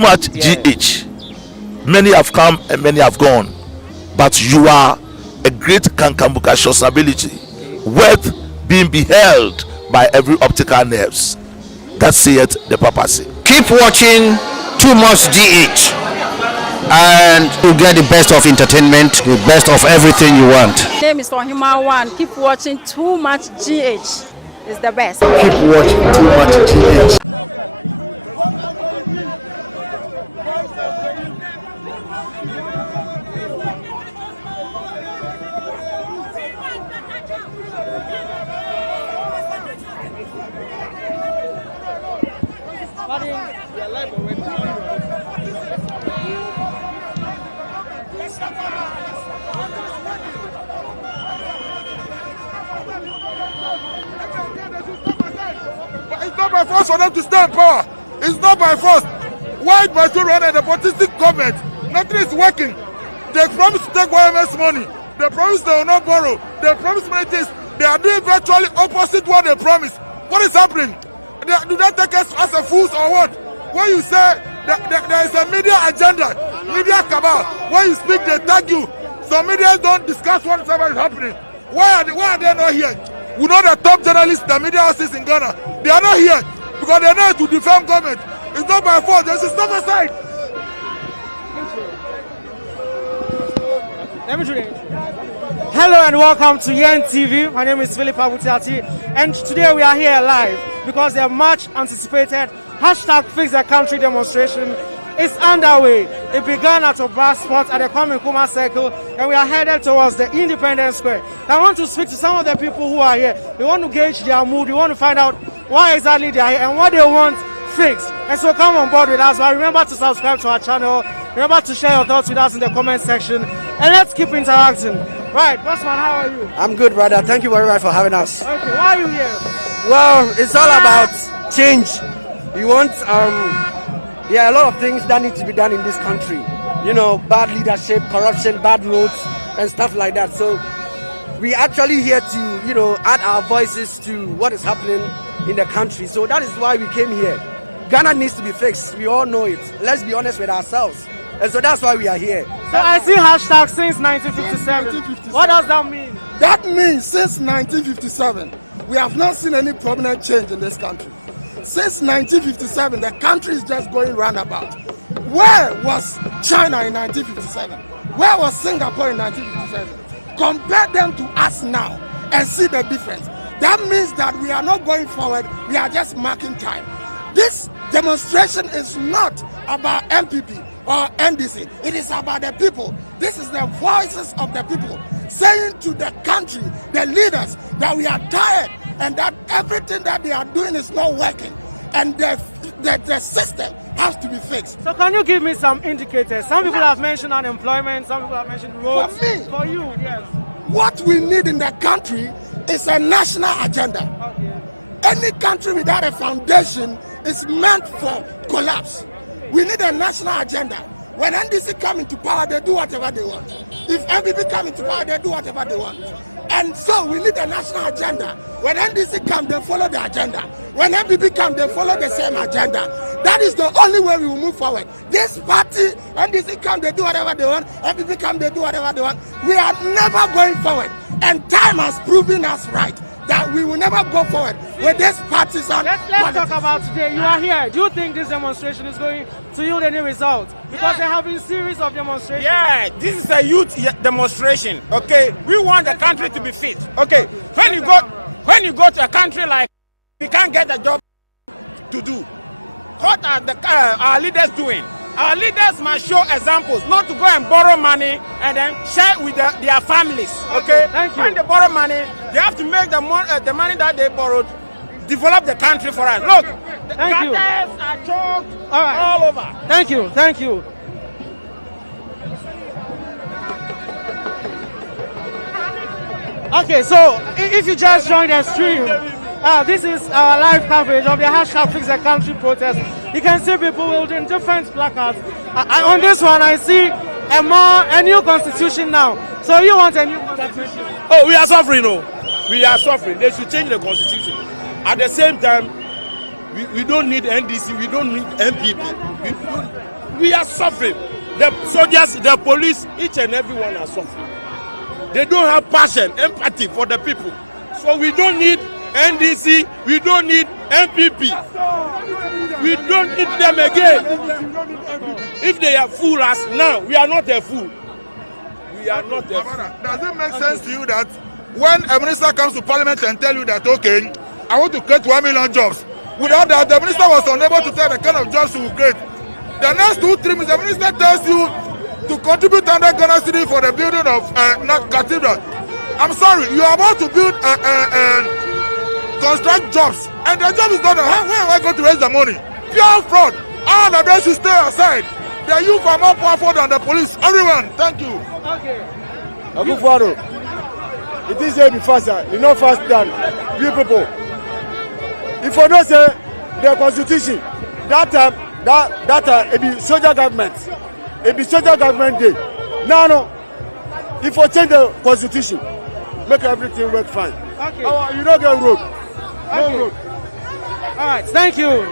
much GH. Many have come and many have gone, but you are a great kankamuka ability, worth being beheld by every optical nerves. That saith the papacy. Keep watching Too Much GH, and you get the best of entertainment, the best of everything you want. My name is Dẽmônstr𝒂t𝓲ôn. Keep watching Too Much GH. It's the best. Keep watching Too Much GH. It's not by force for them to stay in power. It's not by force. Why by to run the politic government? Nothing is working. They promise to take YMS money. They promise they will not borrow. They promise many things. They are doing virtually opposite what they promise. What is happening? Do they take us as a fools or what? When you say there is a media agenda, media cabal, when you speak they tag you. Some media don't discuss whatever is happening. Why are they not here? We know the top journalists, the media houses in Ghana, they are not here because they know to defend government. It's not by force, there's a stop aside. Hello and welcome to Yen TV. My name is Philip Abutiati, and today we are here live because the much anticipated #FixTheCountry demonstration is underway. It began at Obra Spot at the Kwame Circle, and we are headed towards the Independence Square. Now I want to speak to some of the people who are here. We want to gauge their mood. We want to find out why exactly they are here and what they want fixed. And so come on board with us. But remember to subscribe to our channel. Remember to share your thoughts with us in the comment section. And let's keep interacting. Right, Bossman, how are you? I'm good, brother. Thank you very much for having us. Okay, why are you here? Well, it's all about change. We want, a lot of things that need to be done in this country. You know, bad leadership, corruption, bad roads, and stuff like that. So we actually here to, add our voices to what is happening in the country. So that is why we came here. Ghana needs to be fixed. We all know it. Let's be honest with ourselves. And so that's why we are here. So I see hashtag since 1957. What does that mean? That means since 1957, we have not seen any permanent change in this country. Since 1957, the country is just going roundabout. Where was China in 1957? Where was Singapore in 1957? Compare them to us now and see the difference. That means that we are not going forward, we are just marking time. This demonstration is not about MPP or NDC, it is about the people. This is the voices of the people saying to the country, the leaders, that we are tired and that everything that they are doing is not working and the system has to be fixed. So can you give me some indicators? Some people have mentioned unemployment, some people have mentioned roads. For me, for you, yes. What we need in the country is a national agenda. Okay. Any country without a foundation is meant for collapse. We need a national agenda. When NDC come into power, they do whatever they want. If MPP come into power, they do whatever they want. And so we need a national agenda. When NDC come, they follow the agenda. When MPP come, they follow the same agenda. That is the only way we will move forward. This party, NDC come, they do whatever they want. MPP come, they do whatever they want. We are never going forward. And time has proven us right that we will never go forward with this partisan. Let's talk about today. You are here. Do you think this demonstration is going to yield any results? Because there have been series of demonstrations. Yeah, this is a youth demonstration. Okay, we want the country to be fit. Okay, when you go to a country like, we can't get a job to do. What are our leaders doing? Our leaders must show examples, not to go and borrow money and then share with their families. Okay, thank you. When they borrow money, they have to make the money that they borrowed develop the country for us. Look, the gutters are choked all over. Thank you, thank you. Okay, so if you just joined the stream, this is our live coverage of the #FixTheCountry protest. You can see people wielding different placards. On this one, I see a new constitution now. So you want a new constitution? Oh, we are suffering, no. We are suffering. They should change the constitution. At the same time, we don't need NDC, we don't need MPP. We are suffering. The soldiers, the police, each and everyone are suffering. They don't have passion, empathy for the people. So we don't need NDC, we don't need MPP. We don't need them again. If they are fool us now, we are not a fool. We are not a fool. Does it make sense to you that when a minister comes to parliament and tell you that, okay, I want to create 1 million jobs, without that, the minister was unable to tell the kind of jobs he will create. The next 2-3 months, the minister tells you to contribute 100 Ghana cedi for the building of cathedral. I'm sorry, you are about to build construct jobs, and the job is not done. Where am I going to raise the money? Pure fraud. All of them should stay aside. The youth are more powerful than the police. Everyone, thank you. Okay. Akufo-Addo, it is here be faster. You know fast than you people. If you don't say the constitution, that time, it be soldier government. It be soldier government day. No. If you change the constitution, make everything work fine. Okay. You don't get road. No Okay. road. All right, thank you.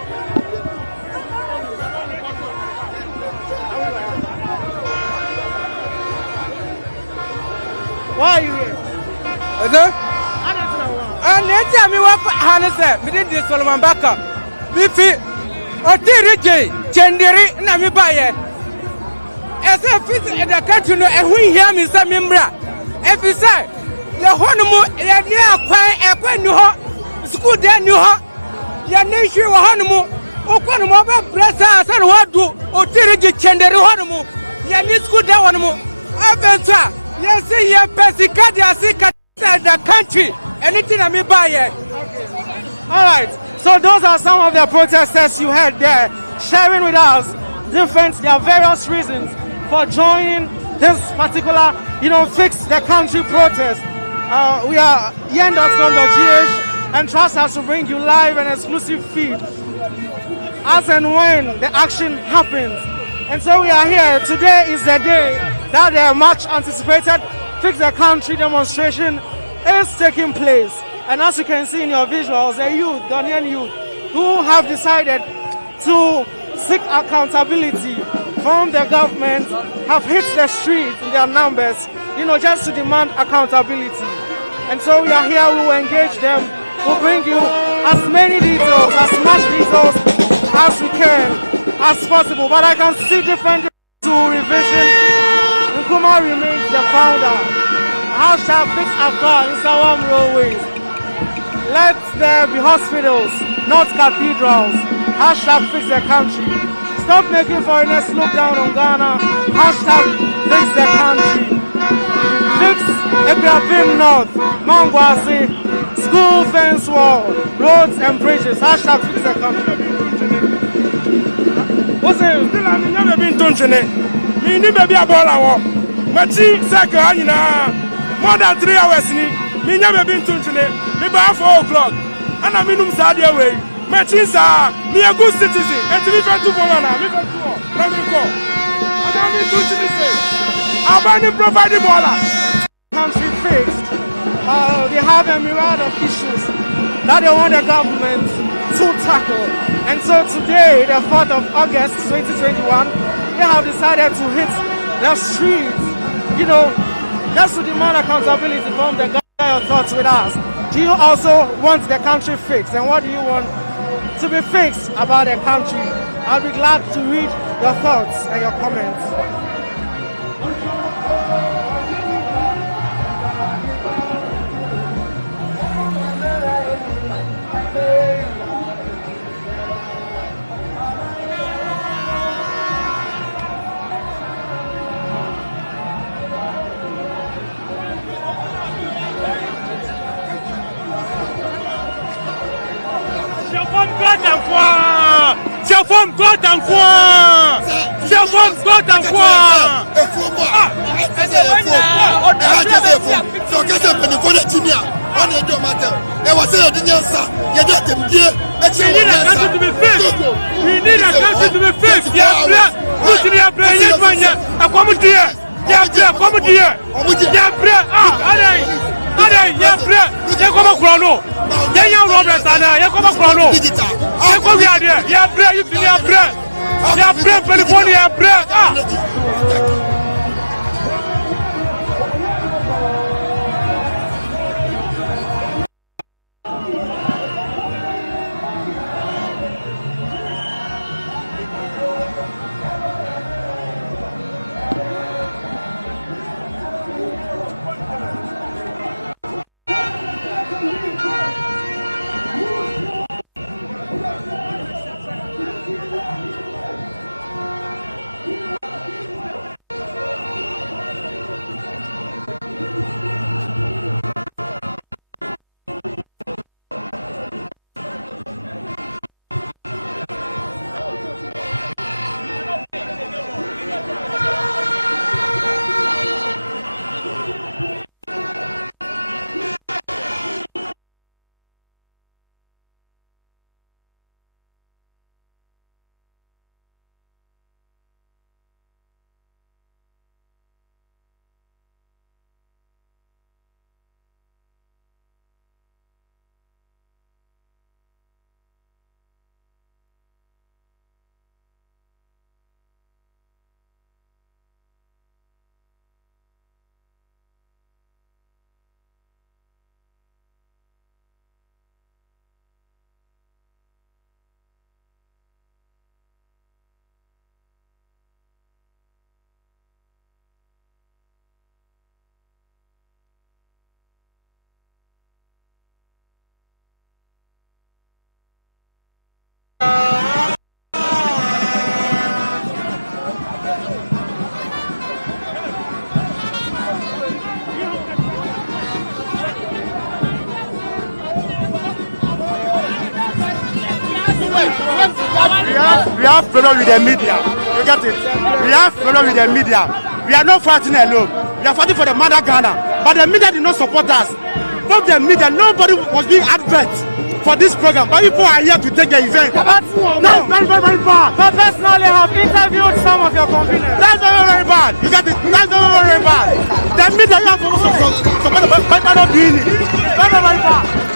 Why are you here? Okay? Next time we work Hannes, we did this Solomon Baka. We feel Otiriji, Chenderi, Namibaye. As if it's in the country, and we hear me some membra. If you say, your honeymoon, you're near a quite new school, then you have your nation honeymoon. Okonomo brasa san wadu Otiriji Chenderi honeymoon. Your new school, that one more. Aventura, yes, your Pesicadi, I see the country. Anything I may buy here. All right. So those are some of the protesters you heard there, sharing with us their various reasons for joining this particular, fix the country protest. We are yen.com.gh, and trust us to bring you live and exclusive feed as and when the action happens. And so we are here. Today is the day that the much anticipated Fix the Country demonstration is taking place. And as you can see in your visuals, the youth, Ghanaian youth, who have decided to seek accountability from the government, have hit the streets in their numbers, just to demand accountability. And so we are here, we will engage them, we'll bring you as many details, as much details as we can, as possible. But I can see different to revision. Nkrumah remains the founder. Hashtag Fix Accra in Sawam Railways. Let there be hospitals, not cathedrals. Hashtag Fix the Country. Stop making foreigners look down on Ghana. Hashtag Fix the Country. Fix Epiapim North, Mangwasi, school fence wall, roads and bridges. Hashtag Fix the Country. What's it? Still, I'm never been touching. Me ni baby a ball. Machi Saka, more than 3 hours, me never been to me by 4 o'clock. And I'm in Sadia way. Machinsa, me a good citizen, and to be fair to Bolana, me go call. And I'm in to citizen. I'm going to provide the baller. Country fixed. They have a myriad of issues that they want the government to tackle. And so today, the 4th of August 2021, they have decided to hit the streets, just to demand accountability from the government. Your thoughts with us. Do you also want the country fixed? And what do you want to be fixed about the country? I'll be glad to read your thoughts and your comments. Femme God en foi! Femme God en foi! yà brẹ pẹlifọ ni yà brẹ ah. We have problem with the media. You get it? We have problem with the media. We are not fighting alone. We are fighting for the mother Ghana. But the media did not support us. Both the media, nobody was being advert for this program. But people are here to take the event. No, very, very bad. But personally, I have interviewed some of your conveners. That's very, very bad. You get it? That's very, very bad. The media, you have to support the people not doing it. Very, very bad.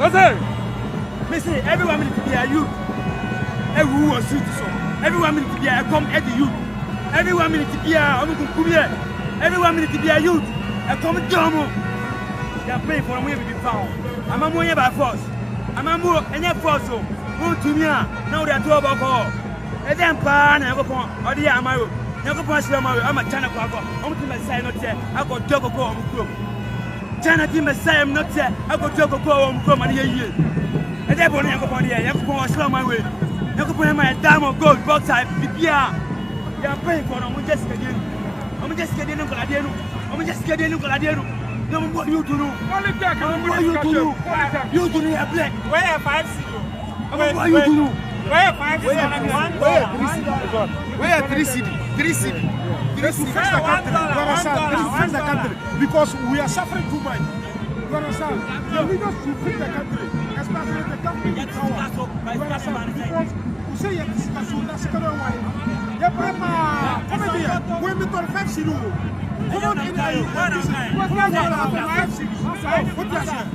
Listen, listen, everyone needs to be a youth. Everyone was citizen. Everyone needs to be a come at the youth. Everyone needs to be a everyone needs to be a youth. A come down. They are praying for a way to be found. I'm a more by force. I'm a more and yet force. Go to me now. They are 12 o'clock. And then pan and go on. Or the Amaro. Never pass your marriage. I'm a China Quago. I'm to my side, not yet. I got Jogo on group. China team Messiah, I'm not yet. I got Jogo on from a year. And then when I go on here, you can go on slow my way. You can put my diamond gold box type. You are praying for them. I'm just getting. I'm just getting. I'm just getting. No what you do. Only that what you do. You do a black. Where 5 0. What you do? Where 5 0. Where 3 city. 3 city. This is the country because we are suffering too much. You understand? The leaders should free the country, especially the government in power. You understand? Because we say this is the second one. Yeah, Brahma, we meet on 5 city. Come on, in there. What is it? 5 city. What is it?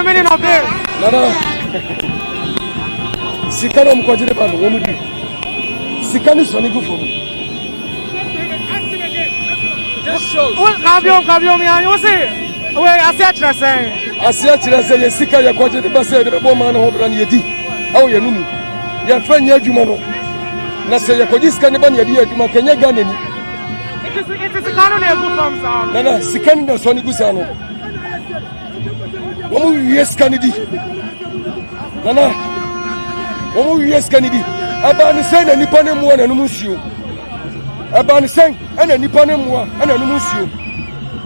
the meaning of this? Nana, Sikano Mkwajiriban, Womudi. Sikani Sonigo for me. This shows. Kabiom, you see? Wait, I see what you're saying. I see what you're saying. Sika Yakwajiriban said, the woman who ran Yedi. Oh, you know. Your friend Yajumano. Nasa Yakojiska Niban Yadi, Makanya Ganini. It is a canon of good forms. Nana, Sikani Sonigusano. Womu yes Kennedy. Nana. Womu yes Kennedy. Abani sen and Nipane Mua and Musio. Abani sen and Nipane Mua and Musio.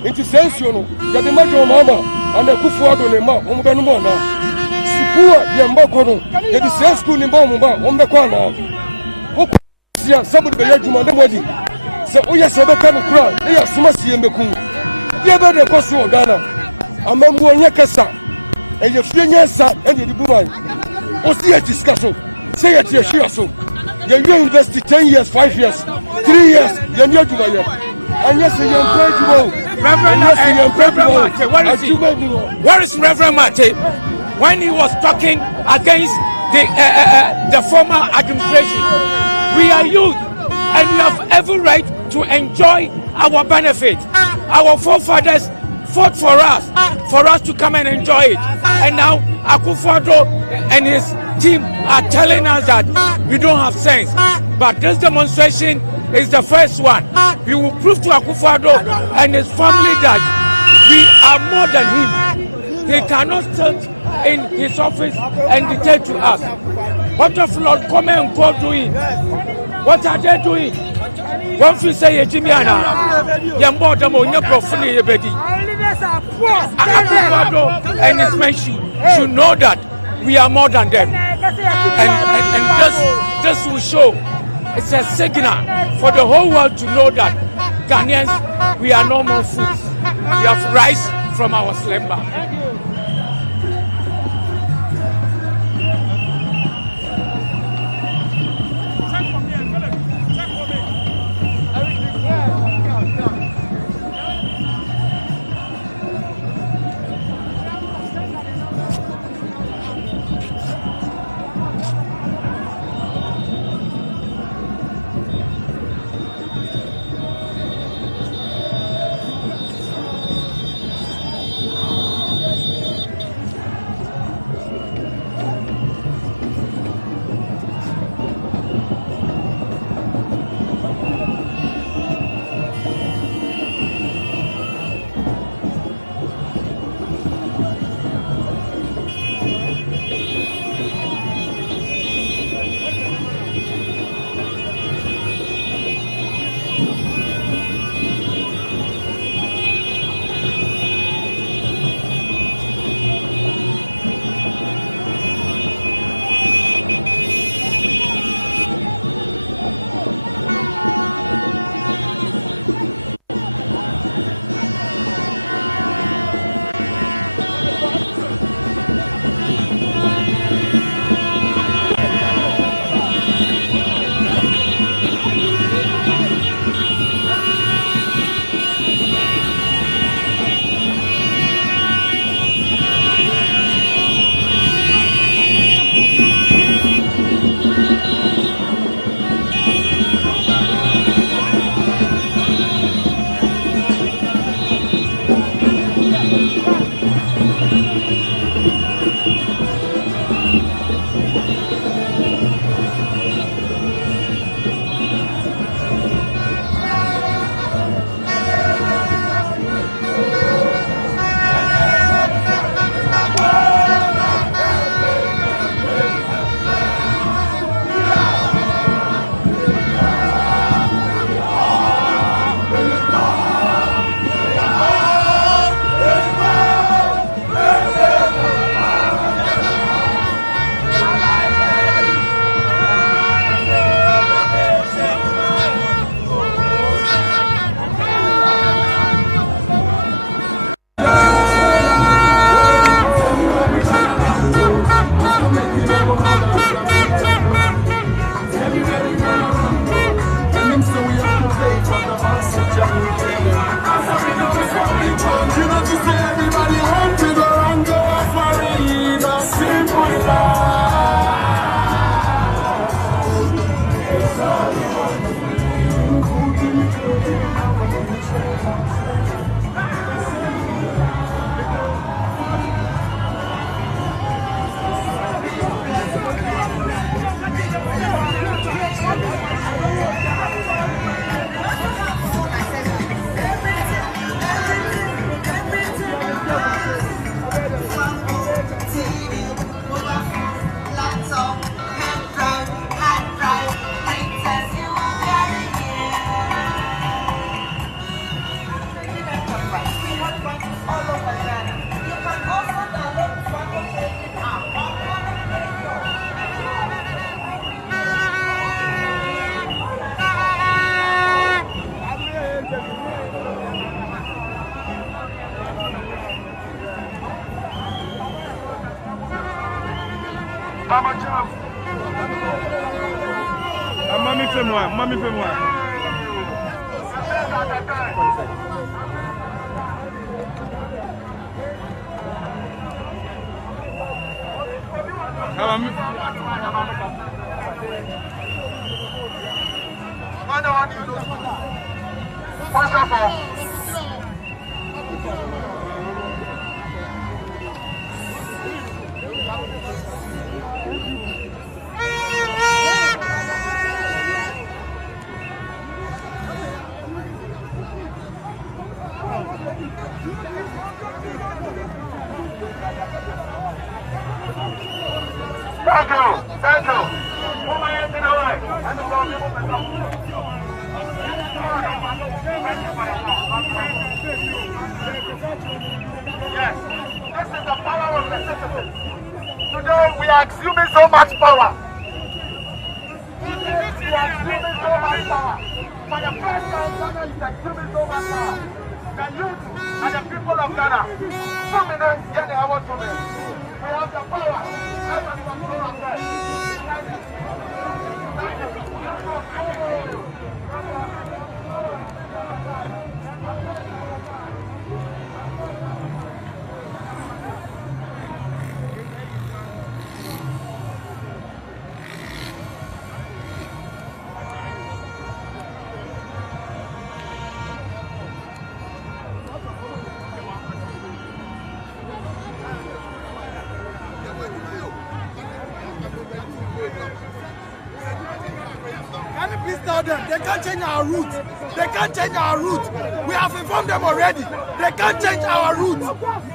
It is sensual that the Majo Mama and the Kufuado Nema, Umbanumana. Sipua, Yambakoro, the same school in Bomba, Umbakwana. Somebody Yajuma, nobody. So, oh, yes, I become a crowd. They are Sumasi and Beku. You better go to Ghana. Amambo Yakasa, and your Fianasa and the Buman. O see a discussion, say it here, so. You invest 10 years, 5 years, 3 years, you're near to my year. And yes, you're Where is Reverend Mate? When he was talking against the former administration, we are youth and we have every right to enjoy our benefit. Our forefathers fought for us to come and enjoy it. And now Akufo-Addo and his team are telling us that we don't have sense. But this demonstration is the first one. We will prove to Akufo-Addo and his family that we are more than him. They cannot sit in his office and dictate to us. What of Lord Come and Co doing? What are they doing? One few say Jimiana, Yambodamo, Yaprofuni, Yabedi. Akufo-Addo and his men should know that we are more than them. And this will show. It's a signal for the whole world to know that Ghanaians, we are no more fools. We have rise from our slumber. Mami fais-moi, mami fais-moi. Thank you. Yes, this is the power of the citizens. Today we are assuming so much power. Today we are assuming so much power. For the first time, Ghana is assuming so much power. The youth and the people of Ghana. 2 minutes, get the hour 2 minutes. We have the power. Let us control ourselves. Please tell them they can't change our route. They can't change our route. We have informed them already. They can't change our route.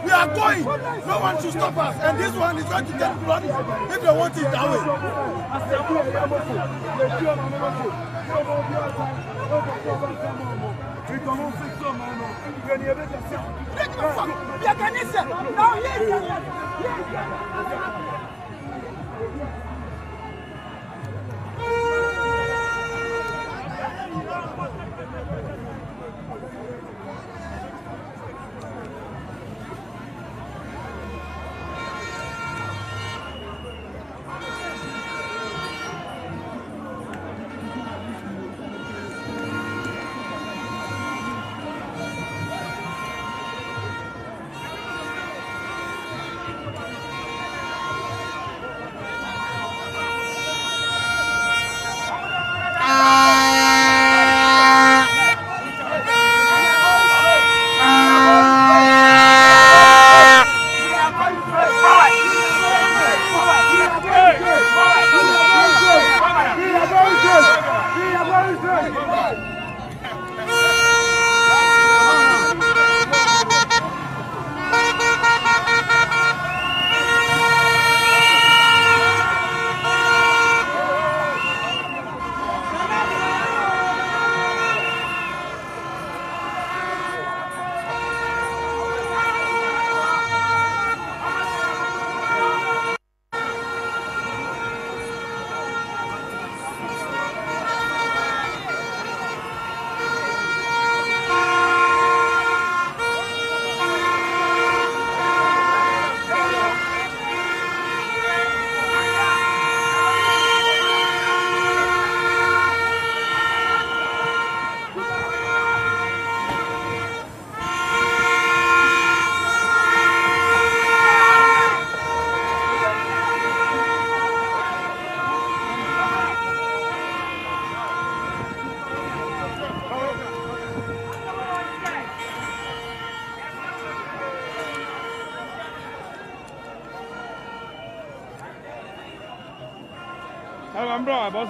We are going. No one should stop us. And this one is going to take blood if they want it that way. I'm bro, boss.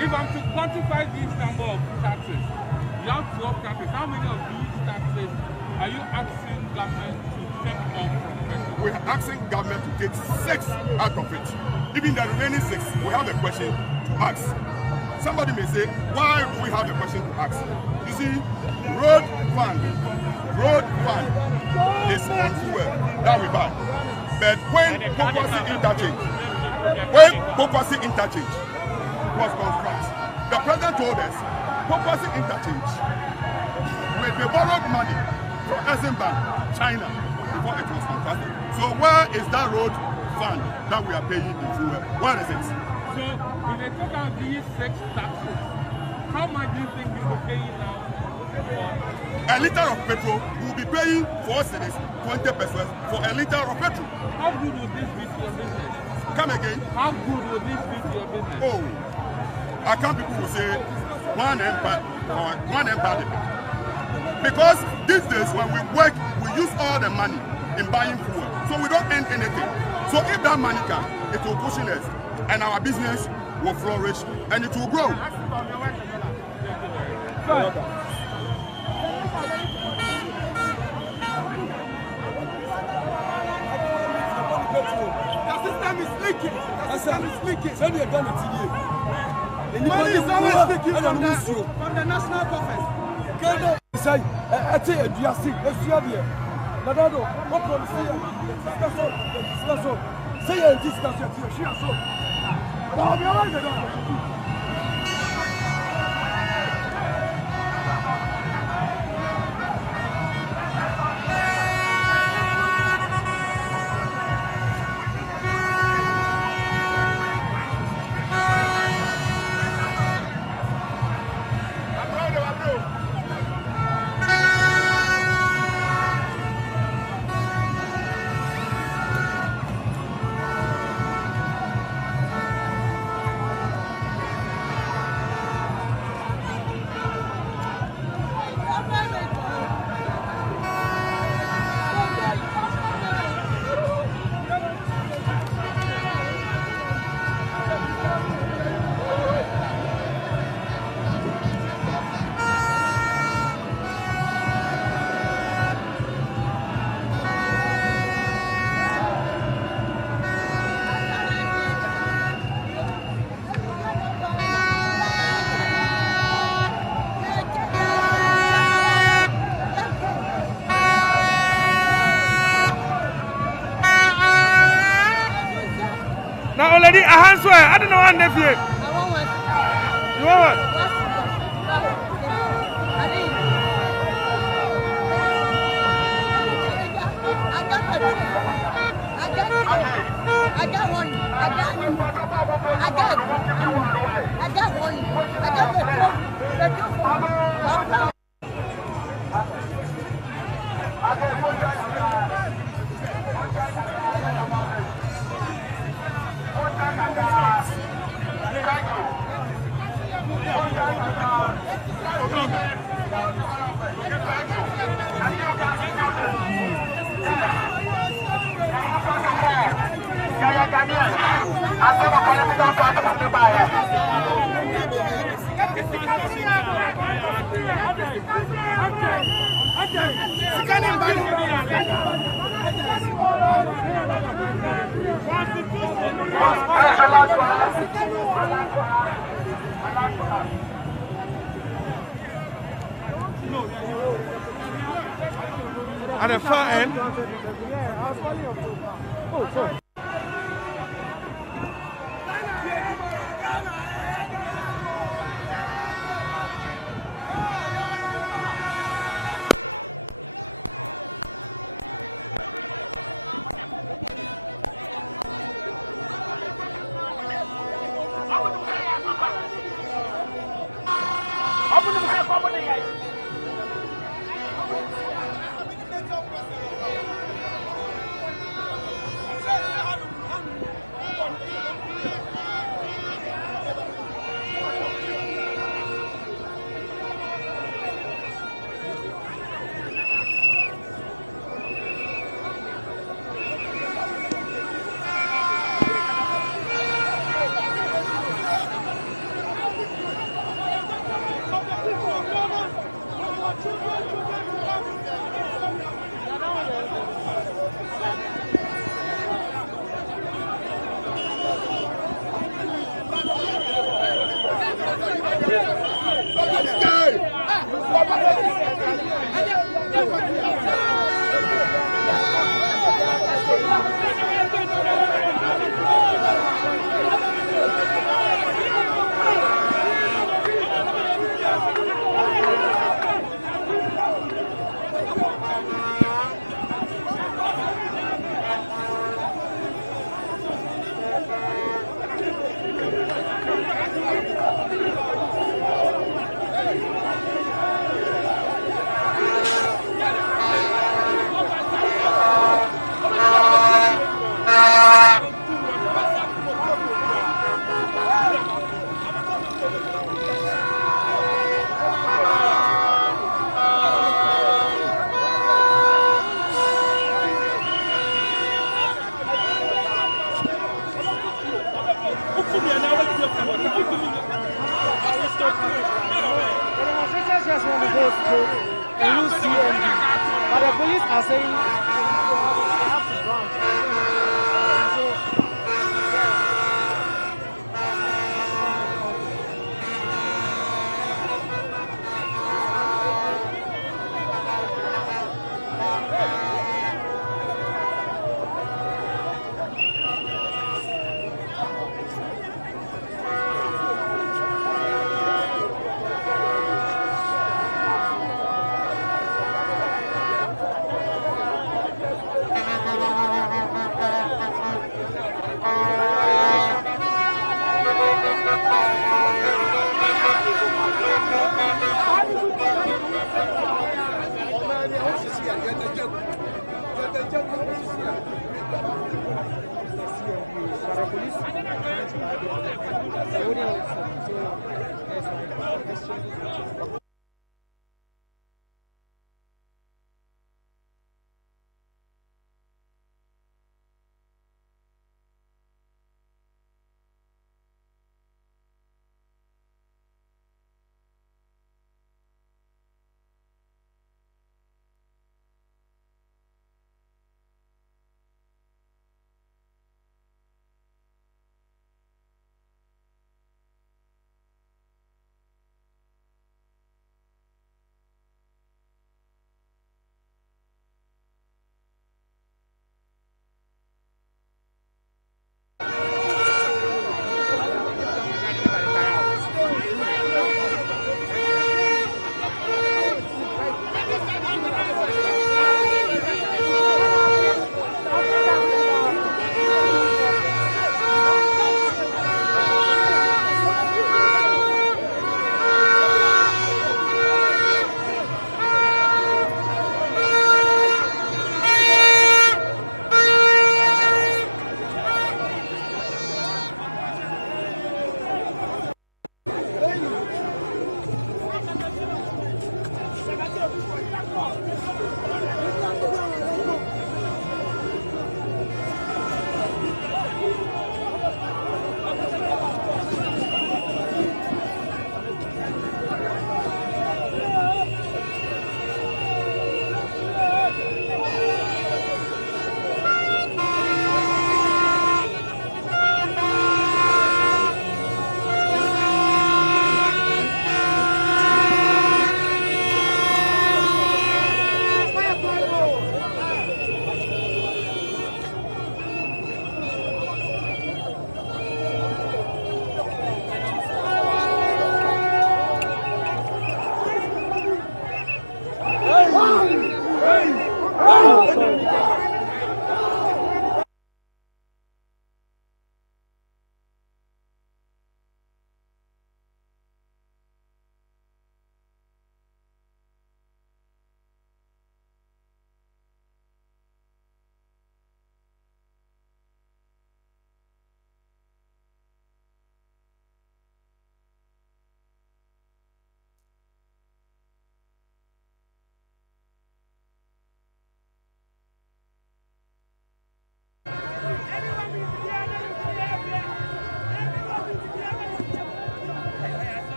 If I'm to quantify this number of taxes, you have 12 taxes. How many of these taxes are you asking government to take off from petrol? We are asking government to take 6 out of it. Even the remaining 6, we have a question to ask. Somebody may say, why do we have a question to ask? You see, road fund is on fuel that we buy. But when Pokwasi interchange was constructed, the president told us Pokwasi interchange with the borrowed money from Exim Bank, China, before it was constructed. So where is that road fund that we are paying in fuel? Where is it? So if they take out these 6 taxes, how much do you think you will pay now? A liter of petrol will be paying 4 cedis, 20 pesos for a liter of petrol. How good will this be to your business? Come again? How good will this be to your business? Oh, I can't people will say one empire or one empire. Because these days when we work, we use all the money in buying fuel. So we don't earn anything. So if that money comes, it will push us and our business will flourish and it will grow. The system is leaking. The system is leaking. Send your gun to you. Money is always leaking from the national coffers. Say, I tell you, you are sick. Let's see here. No, what promise you? Say you're discussing. She has so. I'll be all right. Lady, a hand swear. I don't know one nephew. You want what? I got one. At the far end.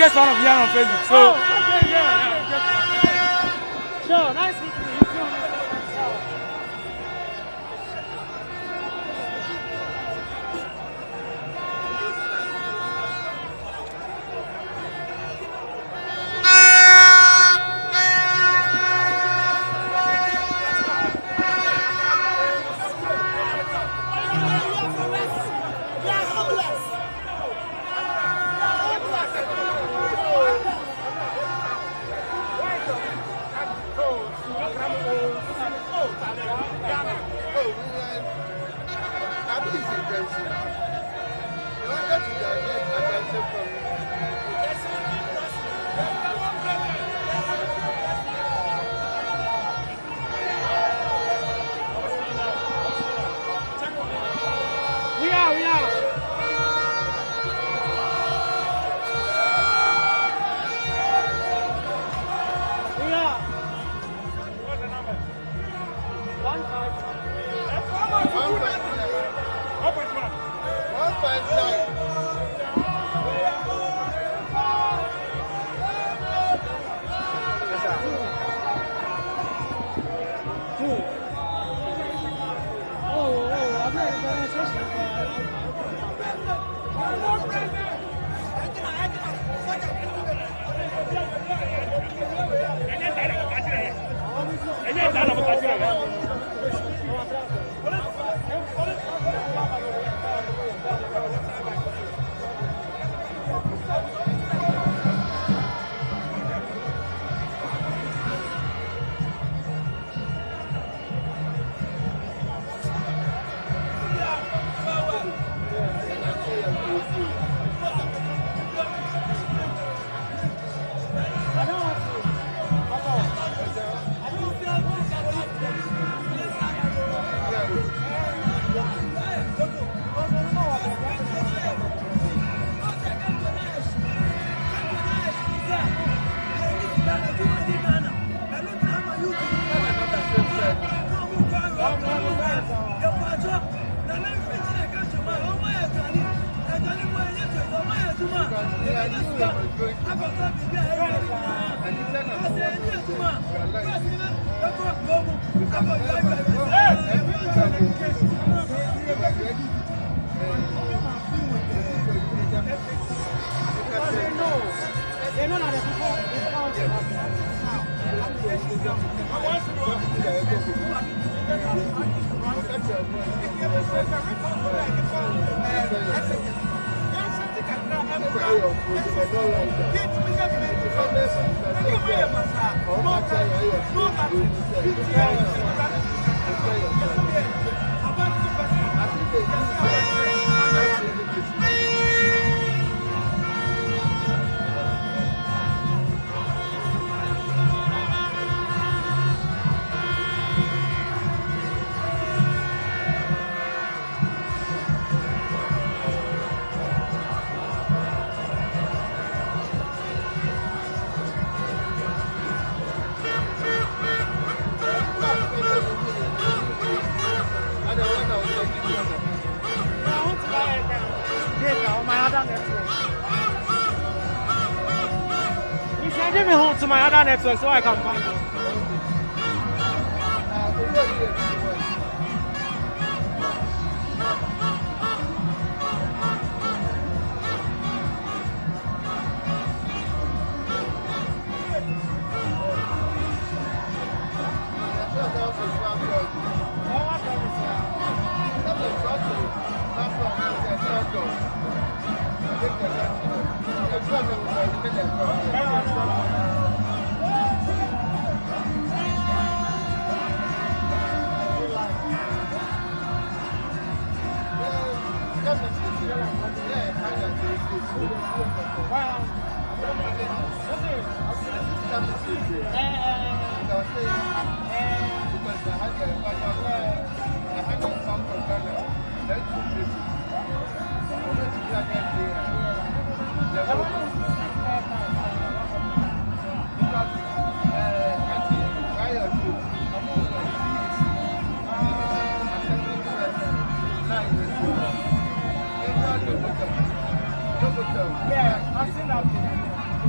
guest fan of Yan on Facebook. So. Oh, okay, yeah. Sure, nice meeting you. You too. To my other network so I can find it. Yeah, I've seen that.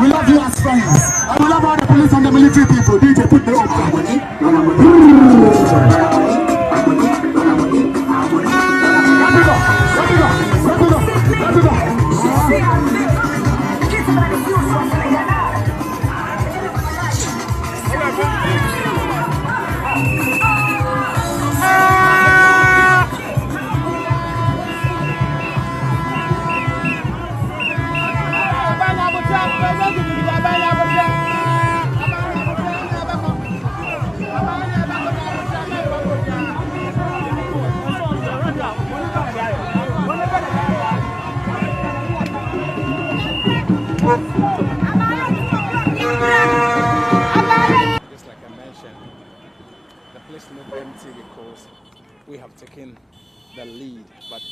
We love you as friends. And we love all the police and the military people. DJ, put the Just like I mentioned, the place to make empty because we have taken the lead, but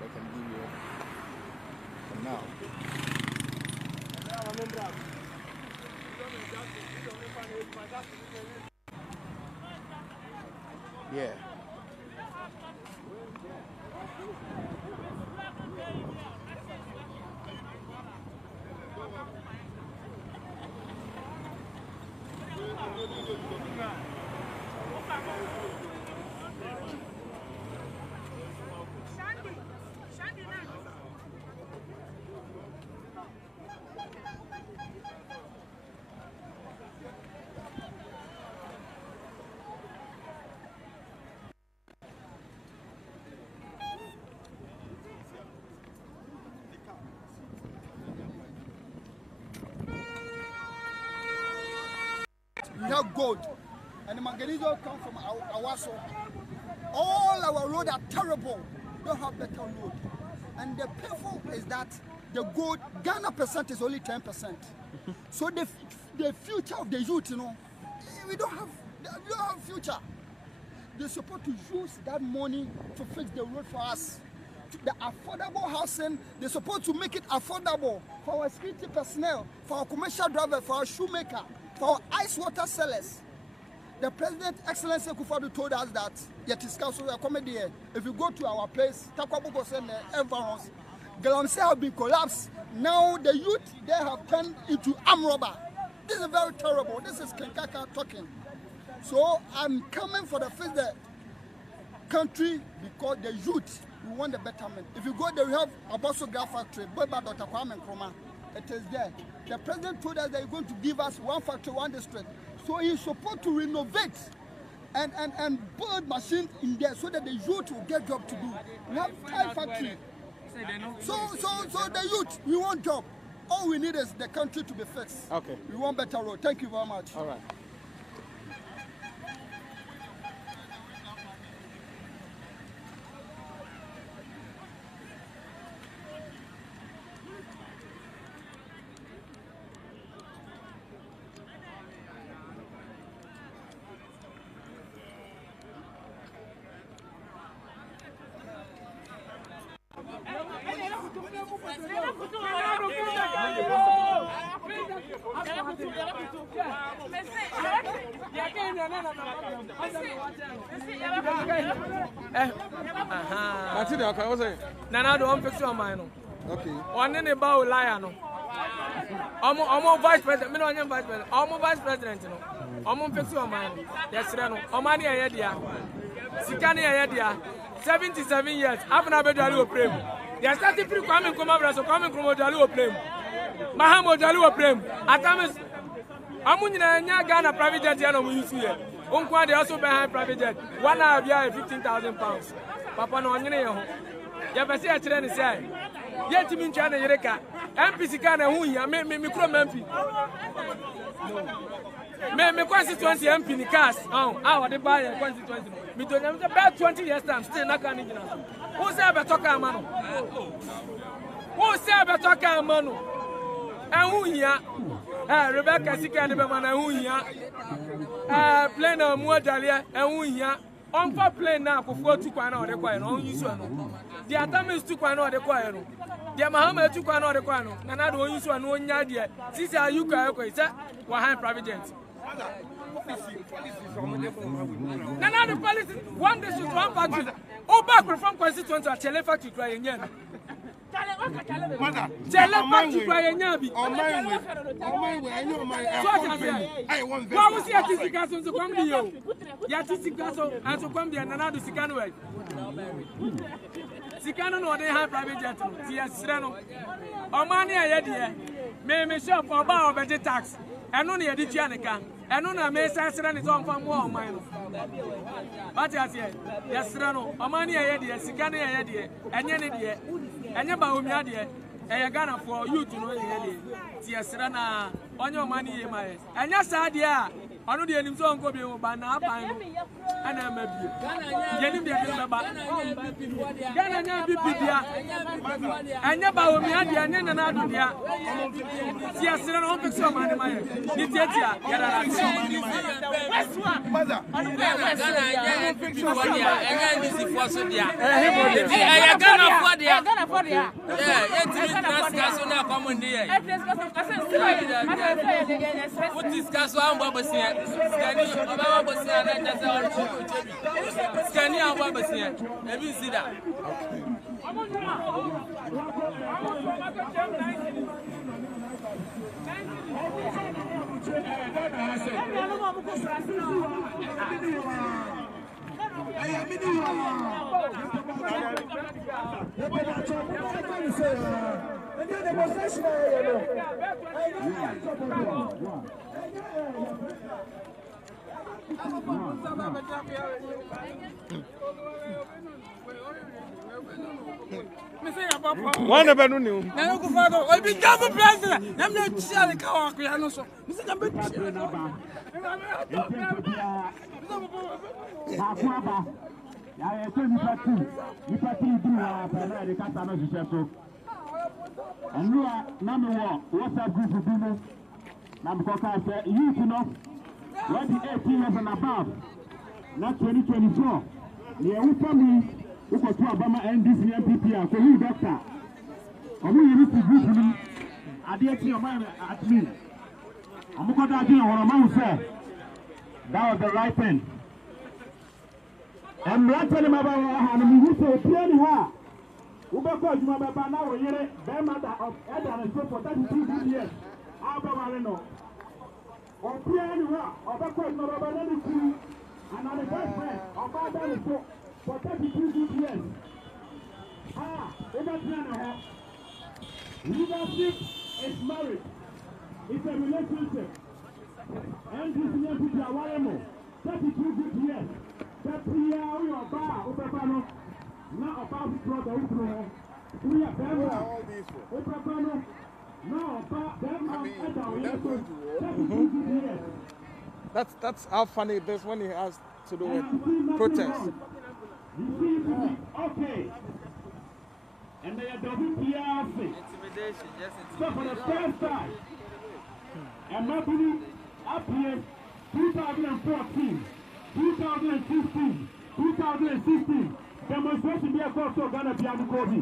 we can give you for now. Yeah. we have gold. And the manganese ore comes from Awaso. All our roads are terrible. We don't have better road. And the painful is that the gold, Ghana percent is only 10%. So the future of the youth, you know, we don't have future. They're supposed to use that money to fix the road for us. The affordable housing, they're supposed to make it affordable for our security personnel, for our commercial drivers, for our shoemaker, for our ice water sellers. The President, Excellency Akufo-Addo, told us that if you go to our place, Tvrns, Galamsey have been collapsed. Now the youth, they have turned into armed robber. This is very terrible. This is Kenkaka talking. So I'm coming for the fix the country because the youth, we want the betterment. If you go there, we have a Bosso Gas factory, Boba Dr. Kwame Nkrumah. It is there. The President told us that he's going to give us one factory, one district. So he's supposed to renovate and build machines in there so that the youth will get job to do. We have 5 factories. So the youth, we want job. All we need is the country to be fixed. Okay. We want better road. Thank you very much. All right. Nana don't fix your mind. Okay. One in about lion. Almost vice president. Me no vice president. Almost vice president. No. Almost fix your mind. Yes, no. Omani ayedia. Sikani ayedia. 77 years. After na be dali oprem. They started free coming come over so coming from dali oprem. Mahamo dali oprem. Atamis. Amunyina nya Ghana private jet ya no mu use here. Onkwa they also behind private jet. 1 hour bia 15,000 pounds. Papa no nyine ye ho. Ya bese a kire ni say. Ye timi ntwa na yereka. MP sika na hu hia me kro MP. Me constituency MP ni cars. Ah we dey buy constituency. Me to nyam say 20 years time still na kan ngina. Who say be talk am no? Who say be talk am no? Hu hia. Rebecca sika ni be man hu hia. Plane mu adalia hu hia. On for plane na akofo tu kwan na ode kwa no on use no. The atamis tu kwan na ode kwa no. The Mahama tu kwan na ode kwa no. Na na do on use no onya de. Sisi ayuka ayko ise wa hand private jet. Nana the policy one district one factory. O back from constituency to Chele factory try yen. Chele factory try yen bi. On my way I know my I want very. What was your tisicaso to come here? Ya tisicaso and to come there Nana do sikano way. Sikano no dey have private jet. Yes no. O mani aye de. Me shop for ba obedi tax. Eno na yedi tua neka. Eno na me sasira ni so mfa mo o man no. What you say? Yesira no. O mani aye de sika na aye de. Enye ne de. Enye ba omia de. Eye Ghana for youth no ye de. Ti yesira na onye o mani ye ma ye. Enye sa de a ono de enim so nko bi o ba na apan no. Ana ma bi. Yenim de de ba. Ghana nya bi dia. Enye ba omia de enye na na do dia. Ti yesira no fix your man ma ye. Ni tiatia ya da. Mother. Ghana nya fix your man dia. Enye ni si for so dia. Ghana for dia. Ghana for dia. Yeah, ti transcaso na common dia. What is caso amba basia? Skani amba basia na jasa or skani amba basia. Have you seen that? One of them knew. Now go for go. Be careful, president. I'm not sure the car we are not so. Mr. Gambe. And you are number one. WhatsApp group of people. Now because I said you know what the 18 years and above. Not 2024. The old family who got to Obama and this NPP for you doctor. I'm going to group me. I did see your man at me. I'm going to do what I'm saying. That was the right thing. I'm not telling him about how I'm going to play her. Who got to my Baba now? You're a mother of Edda and so for 32 years. I'll be no. Or play anywhere, or backward, no, but any two. And I'm a boyfriend of Baba for 32 years. Leadership is marriage. It's a relationship. And this young people are warm. 32 good years. That we are your bar, Obafano. Now about the brother who we are very Obafano. Now about them. That's how funny it is when he has to do with protest. Okay. And they are WPRC. Intimidation, yes, intimidation. So for the first time, and maybe up here, 2014, 2015, 2016, demonstration be across Ghana Piano Kobe.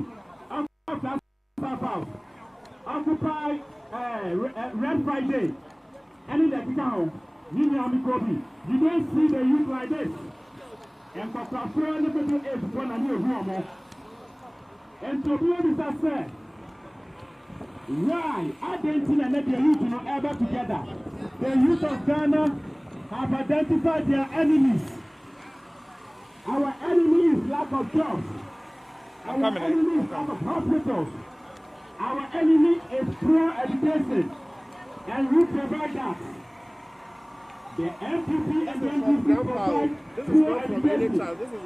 Occupy Red Friday. And in the town, you don't see the youth like this. And for Kafra, the people is one of your home. And to be honest, I said, why Argentina and the youth not ever together? The youth of Ghana have identified their enemies. Our enemy is lack of jobs. Our enemy is lack of hospitals. Our enemy is poor education. And we provide that. The MPP and the NDC provide poor education,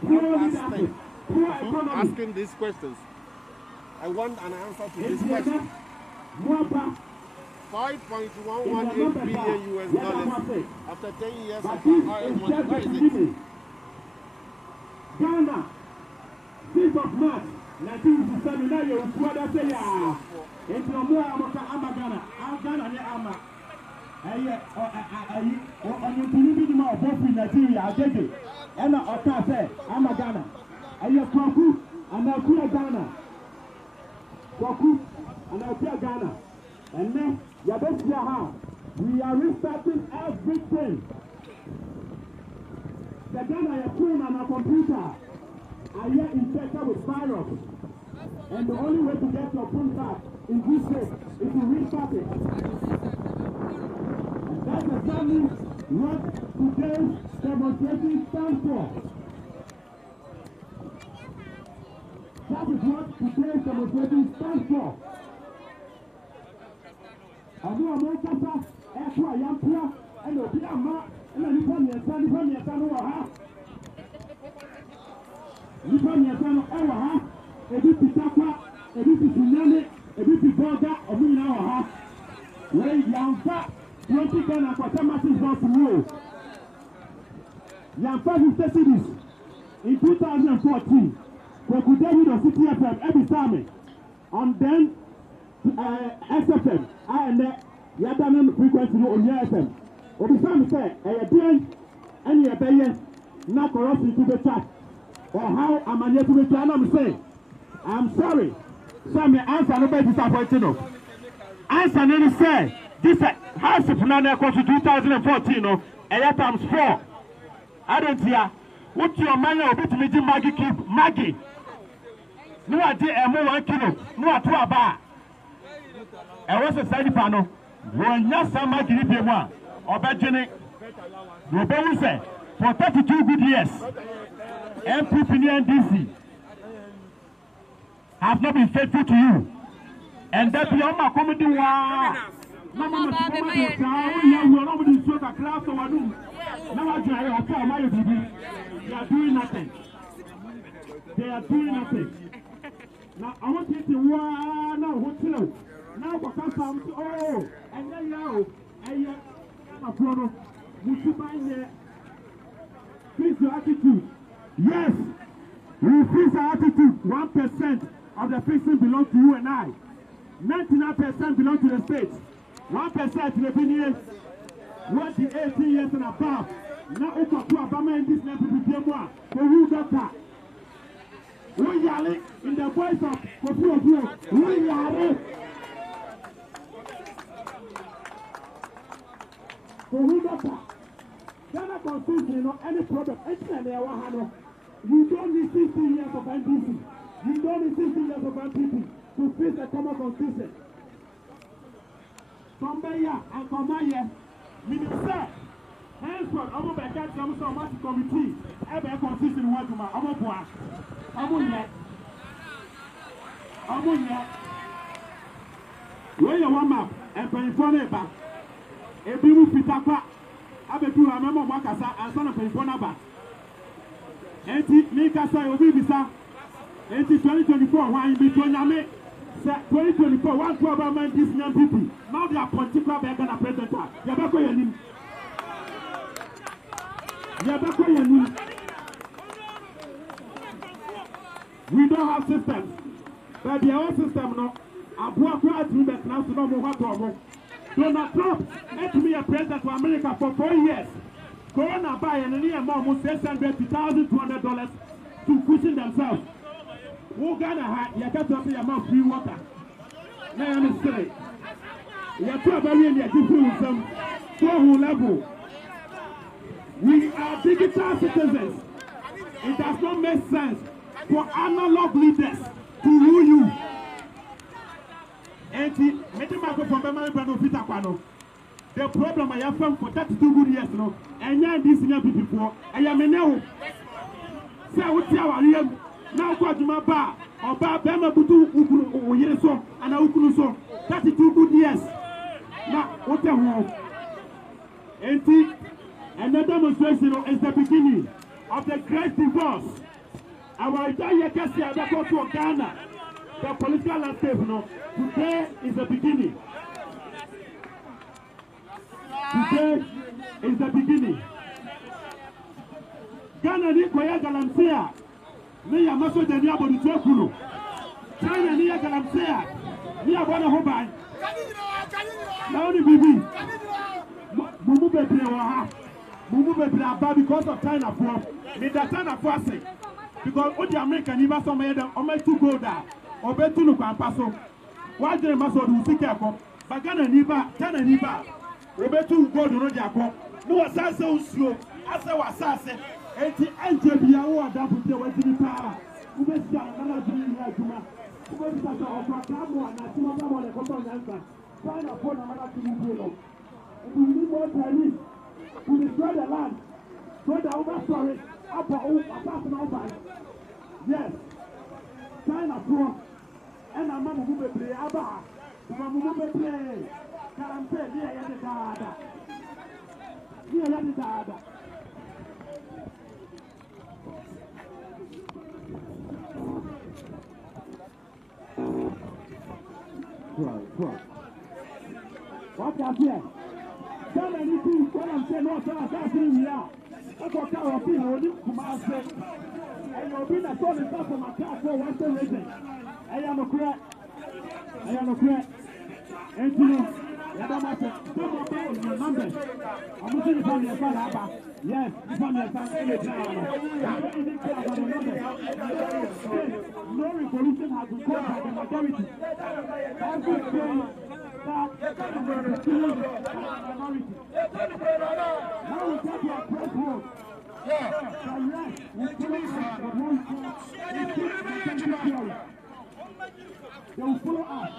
poor leadership, poor economy. Asking these questions. I want an answer to this question. 5.118 billion US dollars after 10 years of higher money. Where is it? Ghana, 6th of March, 1967, now you're in Kuala Saya. It's no more Ama Ghana. Ghana, Ama. On your TV, my boyfriend, Nigeria, I did it. And I say, Ama Ghana. And you're Kwaku, and now Kuala Ghana. Kwaku, and now Kuala Ghana. And then, Yabes we are restarting everything. The Ghana, your phone and a computer are here infected with virus. And the only way to get your phone back in this shape is to restart it. And that's exactly what today's demonstration stands for. That is what today's demonstration stands for. And we are more concerned as to a young player and the Piama and the Nippon over. Nippon over. A bit Pitaka, a bit Sunani, a bit Boga, or Mina. Where Yampa, 20 Ghana for Tamasis was to rule. Yampa is cities in 2014. Koku David of City FM every time. And then SFM, and the other frequency on your FM. Obisam say, a bien, and your bayer, not corruption to the chat. Or how am I to the channel? Say, I'm sorry. Some answer no be disappointing. Answer any say, this House of Nana course 2014, and times 4. I don't hear. What your man will be to me, Maggie keep Maggie. No idea, more 1 kilo, no 2 bar. I was a side panel. When yes, some Maggie be one, or Benjamin. Nobody say, for 32 good years, MPP and DC have not been faithful to you. And that beyond my comedy war. No, nobody shows a class or room. Now I try to tell my baby. They are doing nothing. They are doing nothing. Now I want you to one now hotel. Now what comes from oh and then now and I'm a pro. Would you find there? Fix your attitude. Yes. We fix our attitude. 1% of the fixing belongs to you and I. 99% belong to the state. 1% to the opinion. What the 18 years and above. Now over to Obama and this never be more. For who doctor? We yelling in the voice of Kofi. We yelling. For who doctor? Ghana constitution or any problem, anything they want. You don't need 16 years of NDC. You don't need 16 years of NPP to face a common constitution. Come here and come here. Meaning, sir, henceforth, I'm going to get some so much committee. Every constitution wants to my I'm on yet. Where you want map and pay for it back. If you fit up, I bet you remember Wakasa and son of a Bonaba. Make us say, Obisa. 2024, why between Yame? 2024, 1 government, these young people. Now they are particular back and a president. Yabako Yanim. Yabako Yanim. We don't have systems. But the own system, no. Abuwa kwa ati mbek na usuno mwa kwa Donald Trump, let me a president of America for 4 years. Corona buy and near more $600 to $1,200 to cushion themselves. Who Ghana had, you got to pay about free water. Now I'm straight. You have to bury in your different who level. We are digital citizens. It does not make sense for analog leaders to rule you. And the problem I have found for 32 good years now, and now these young people, I am a now. Say what you are here now, got my bar or bar Bama Butu or Yeso and Aukuso. 32 good years. Now, what the hell? And the demonstration is the beginning of the great divorce. Our entire Cassia to Ghana, the political landscape, no, today is the beginning. Today is the beginning. Ghana ni kwa galamsea. Ni ya maso de ni abodi tuekulu. China ni ya galamsea. Ni abona hobai. Now ni bibi. Mumu bebre wa ha. Mumu bebre aba because of China for. Me that China for say. Because all the American never saw me them on my two go there. Obetu no kwa paso. Why dey maso du sikeko. But Ghana niba. Obetu go do no jako. No asase usuo. Asa wasase. Enti anje bia wo adapute wetini pa. Ubesi ana dini ya juma. Ubesi ta okwa kamo na tuma ba wole ko to nyansa. China for na mara tini bielo. We need more Chinese to destroy the land. So that over story up. Yes. China for and a man who will play Abba. Who will play Carampe, near the dada. Near the dada. What are you? Tell anything, tell them, say no, tell us, that's who we are. That's what our people will come out say. And you'll be the son and stuff from a car for Western region. I am a crack. And you know, you don't matter. Don't about your numbers. I'm looking for your son, yes, you found your son any time. No revolution has been called by the majority. Everything that the minority. Now we get to a crossroads. They will follow us.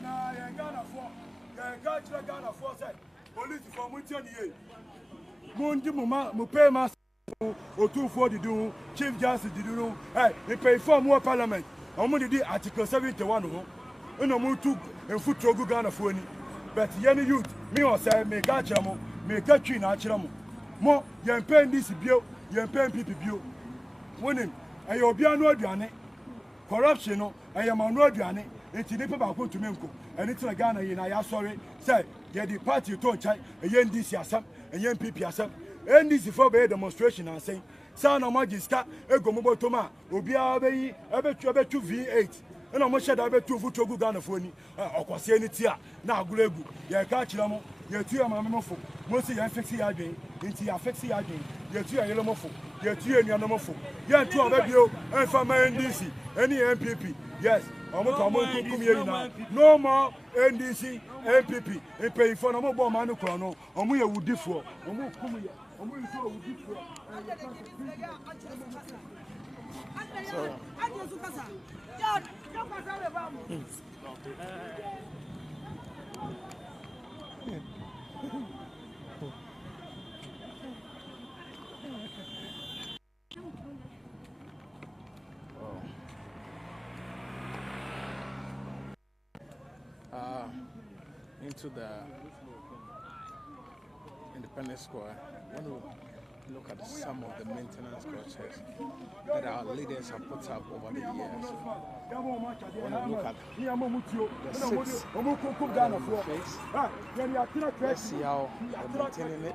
na yɛn Ghanafoɔ yɛn ka kyerɛ Ghanafoɔ sɛ polisifoɔ mo tie ne yie mo ndi mo ma mo pay master otumfoɔ didi ho chief justice didi ho mpanyinfoɔ mo wɔ parliament ɔmo didi article 71 ho ɛna ɔmo tu mfutuo gu Ghanafoɔ ni but yɛn youth mi wɔ sɛ mi ka kyerɛ mo mi ka twi na akyerɛ mo mo yɛn pɛ ndc bio yɛn pɛ npp bio wonim ɛyɛ obiara no aduane corruption no ɛyɛ ma no aduane nti nipa baako ntumi nko ɛne tena Ghana yi na yɛasɔre sɛ yɛde party to nkyɛn ɛyɛ ndc asɛm ɛyɛ npp asɛm ndc fo bɛyɛ demonstration ansɛn saa na ɔmo agye sika ego mo bɔtɔm a obiara bɛyi ɛbɛtu v8 ɛna ɔmo hyɛ da bɛtu mfutuo gu Ghanafoɔ ni ɔkɔseɛ ne ti a na agorɔ egu yɛka kyerɛ mo yɛtu yɛ maame mofo mo si yɛn fiksi yɛ adwen nti yɛ fiksi yɛ adwen yɛtu yɛ yɛlɛ mofo yɛtu yɛ nuanom mofo yɛntu ɔbɛbio ɛnfa ma ndc ɛne npp yes ɔmo ka ɔmo nkunkum yɛ nyinaa no more ndc npp mpanyinfoɔ na ɔmo bɔ ɔmo ano korɔ no ɔmo yɛ wudifoɔ ɔmo kum yɛ ɔmo yi so wudifoɔ into the Independence Square, when we look at some of the maintenance structures that our leaders have put up over the years, when we look at the 6 that we face, let's see how they're maintaining it.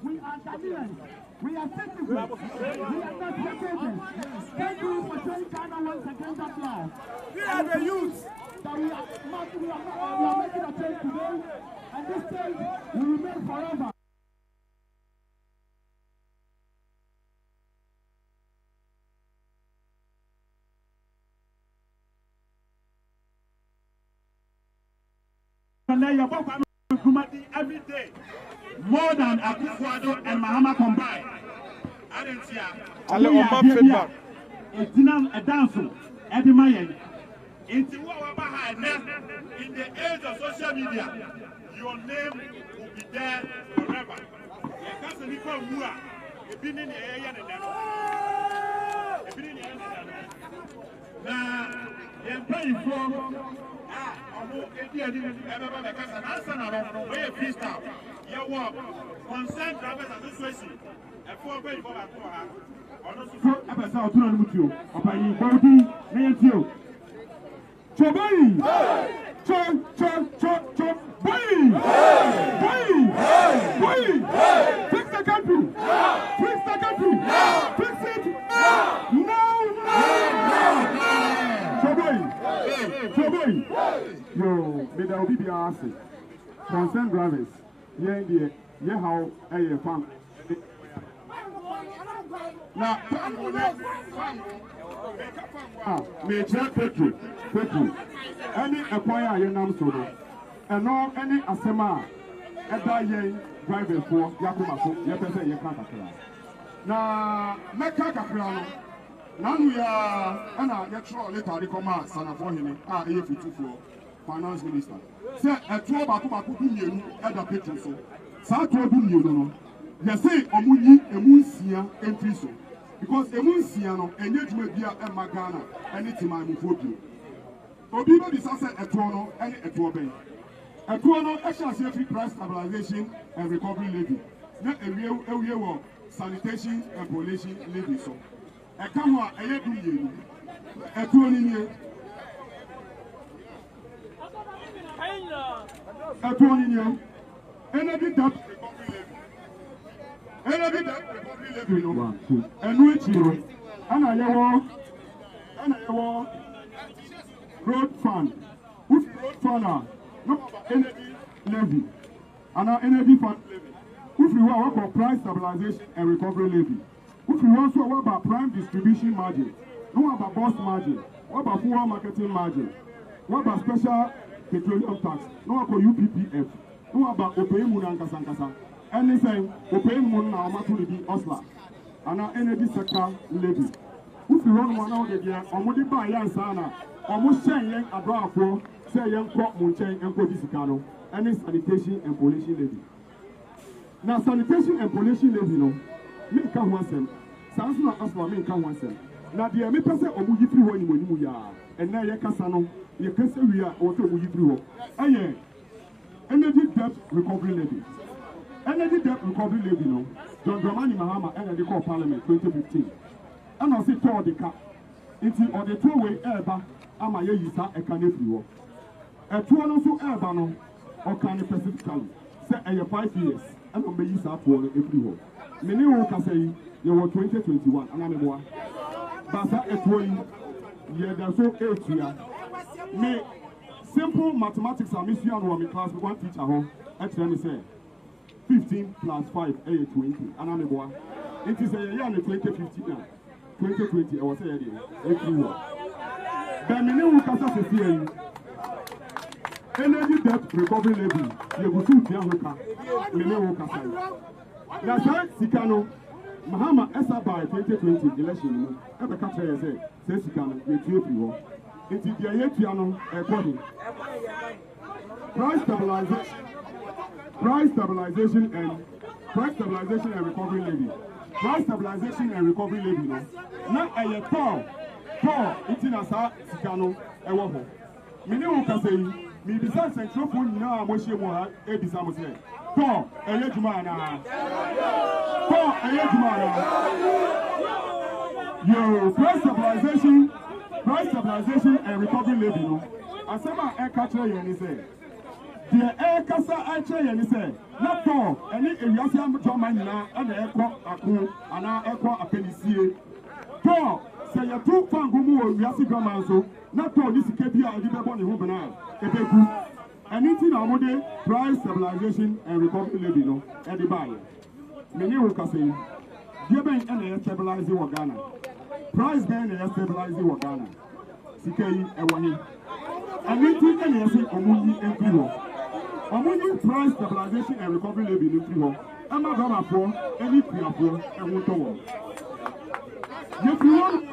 We are Ghanaians. We are citizens. We are not citizens. Thank you for showing Ghana once again that love. We are the youth. That we are making a change today, and this change will remain forever. Every day, more than Akufo-Addo and Mahama combined. I didn't see feedback. It's a dance. In the age of social media, your name will be there forever. Now, you're praying for. Concerned Drivers Association. Fix the country. Fix the country. Fix it. No. Yo, may there be answer. concerned drivers, how a farm. Now, may check petrol. Any acquire your name solo, and no any asema, drivers for Yakumaso, Yapesa Yakaka. Now, Makaka. Now we are, and I get through later the command, son of him, finance minister. Say, a 12 Baku at the petrol so. Sato do you they say Omuni, Emunsia, entry so. Because Emunsiano, and yet may be a Magana, anything I'm for you. Obibo disaster a Tono, and a Tobe. A Tono, extra safety price stabilization and recovery levy. Not a real sanitation and pollution levy so. A Kama, a year do you. A Tony. A Tony. Energy debt recovery levy. And which you and I road fund. Which road fund are not energy levy. And our energy fund levy. If you want about price stabilization and recovery levy. If you want to work about prime distribution margin, no about boss margin, what about fuel marketing margin, what about special petroleum tax, no about UPPF. No about Opeying Munan Kasankasa. Anything Opeying Muna Matuli Osla. And our energy sector levy. If you run one out of the year, or Modiba Yansana, almost saying a draw for, say young crop Munchain and Kodisicano, any sanitation and pollution levy. Now, sanitation and pollution levy, no, me can once them. Sounds not as for me can once them. Now, the Ami Pesa or Muji free when you are, and now Yakasano, Yakasa, we are also Muji free. Aye. Energy debt recovery levy. Energy debt recovery levy, no. John Dramani Mahama Energy Corps Parliament 2015. And I say to the cap. It's on the two-way airba. Ama ye yisa a can if you a two and also airba or can specifically say a 5 years. And on the yisa for if you will. Many will say you were 2021 and I'm a boy. Basa a 20 year, there's so 8 years. Me. Simple mathematics are missing on my class with one teacher home. Actually, let me say 15 plus 5, 8, 20. And I'm a boy. It is a year and 2015 now. 2020, I was saying, then the new Casa energy debt recovery levy. You go to Tiahuka. The new Casa. That's right, Sikano. Mahama Esa by 2020 election. Ever catch her say Sikano, you two. It is the year piano according. Price stabilization and recovery levy. Price stabilization and recovery levy. Now a tall, it's in a Sikano, a woman. Minimum can say, me besides central phone now, I'm wishing more a disamo say. Tall, a yajumana. Tall, a yajumana. Your price stabilization and recovery levy. And some air catcher, you say. The air cassa actually, you say. Not all, any Yasiam Jomana and the aircraft Aku, and our aircraft Apenicie. Tall, say your two Fangumu, Yasi Gamanso, not all this KPI, I did upon the Hubana, Ebeku. Anything on the price stabilization and recovery levy, no, at the buy. Many will say, giving any stabilizing Ghana. Price ban and stabilizing Ghana. CKE and Wani. And meeting any say Omuni and Piro. Omuni price stabilization and recovery levy in Piro. I'm not going to for any Piro and Woto. If you want,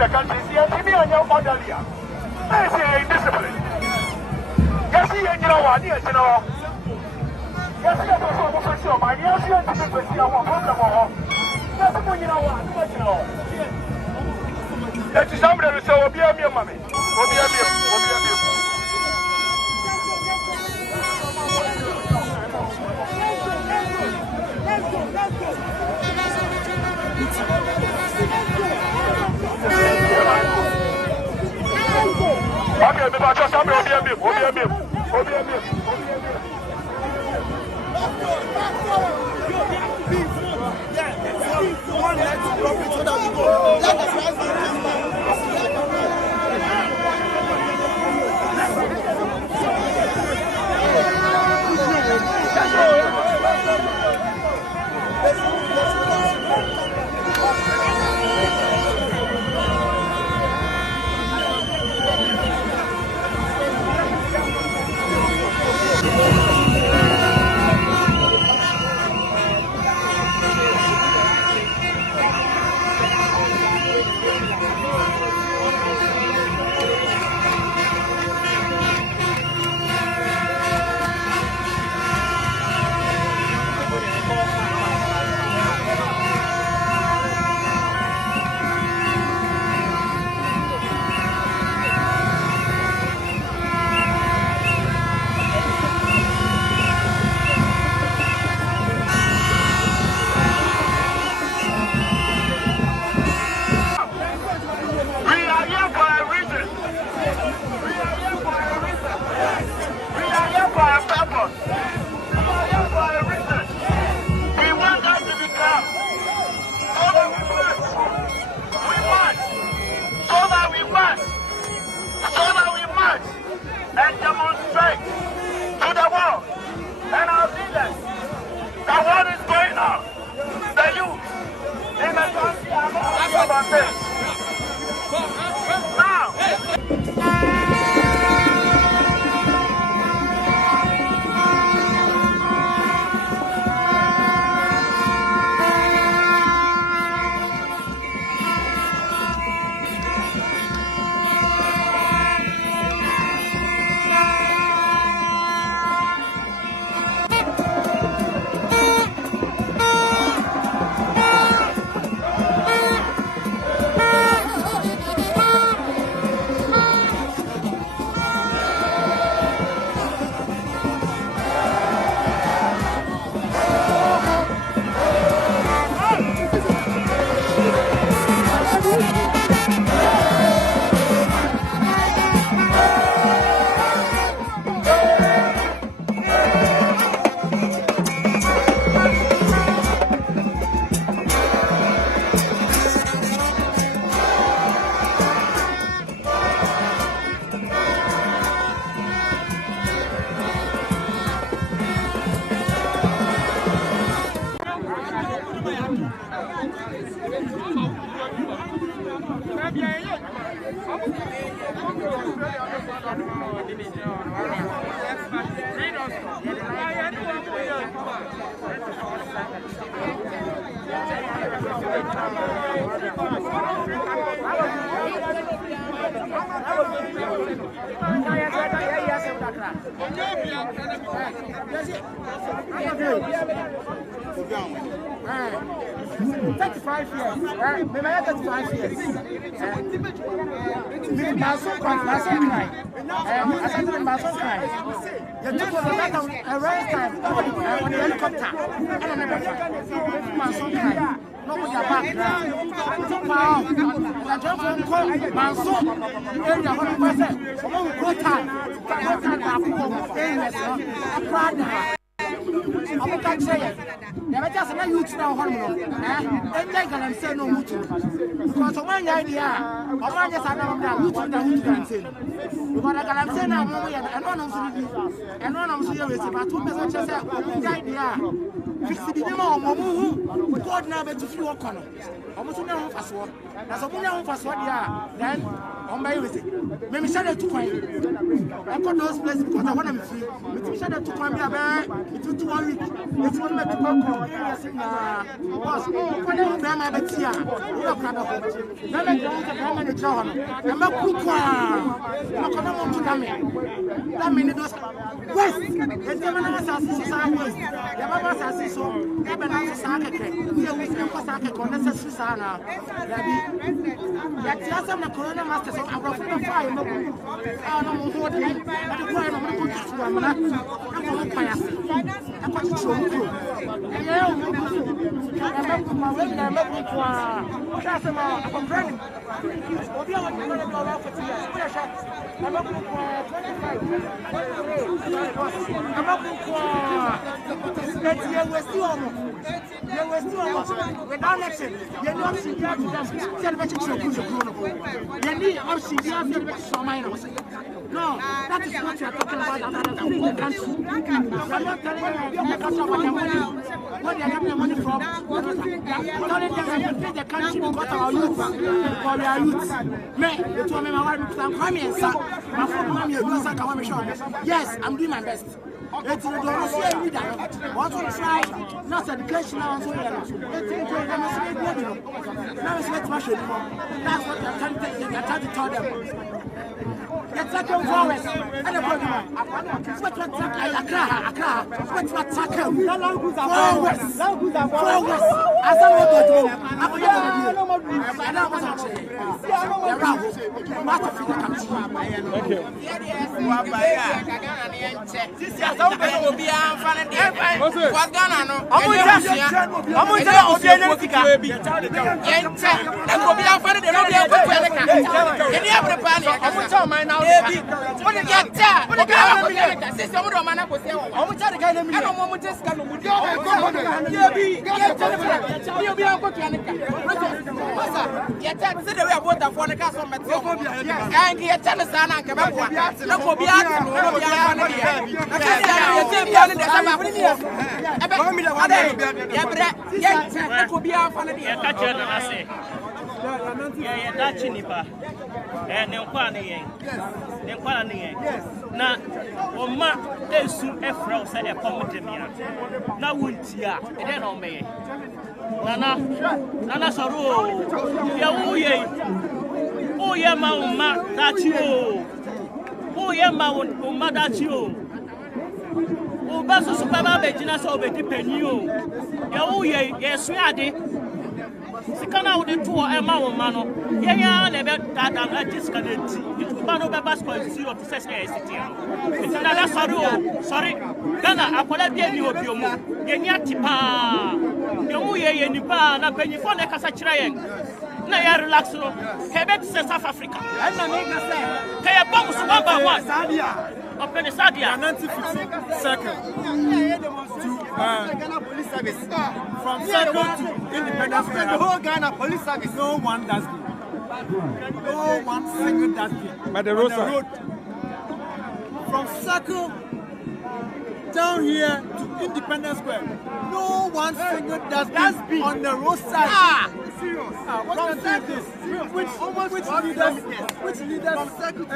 The country is here, give me a new orderly. I say discipline. Yes, you know what? Yes, you know. Yes, you know what? For sure, my yes, you have to be for sure. That's the point, you know what? You know. That is somebody who said, "Obi ami, mommy. Obi ami, Obi ami." Let's go. Okay, but just Obi ami. And demonstrate to the world and our leaders that what is going on. The youth in the country are not happy about this. Maybe shut up to find. I got those places because I want to be free. Maybe shut up to find me a bear. It's 2 weeks. It's 1 month to go. Yes, boss. When I am a bit here, you are proud of it. Now I'm going to come and John. I'm a cook. I'm going to want to come in. That means it was West. It's the man assassin. West. The Baba assassin. So, Ebenezer Saka. We are going to Saka. Conessa Susana. That's just some Corona Masters. I'm going to fire. I'm going to no, that is what you are talking about. I'm not telling you what they are getting the money from. I'm telling them to pay the country because of our youth. For our youth. Me, you told me my wife to come here, sir. My phone, mommy, you do something. Yes, I'm doing my best. It's the Russian leader. What will try? Not education now. So now it's let's wash it. That's what they're trying to tell them. It's like a forest. And a body. What's what Accra? What's what tackle? Forest. As I'm not going to I know what's happening. They're around. Master figure comes. Thank you. Will be what's going on? I'm going to na oma esu efra se e komodemia na wuntia e de no me nana soro ya uye ma uma dachi uye ma uma dachi o baso super be jina so be dipeni ya uye yesu ade sikana wo de to e ma wo ma no yenya le be dada na disconnect it ba no be pass point 0 to 6 city it's na sorry Ghana akola bi ani obi omu yenya tipa yemu ye nipa na penyifo na kasa kire yen na ya relax no kebet South Africa na nega say kaya box number 1 Sadia open Sadia 1950 second to Ghana police service from second to Independence Square. The whole Ghana police service, no one does it. No one single does it. By the roadside. From Circle down here to Independence Square, no one single does it on the roadside. Serious. What is this? Which leaders? From Circle to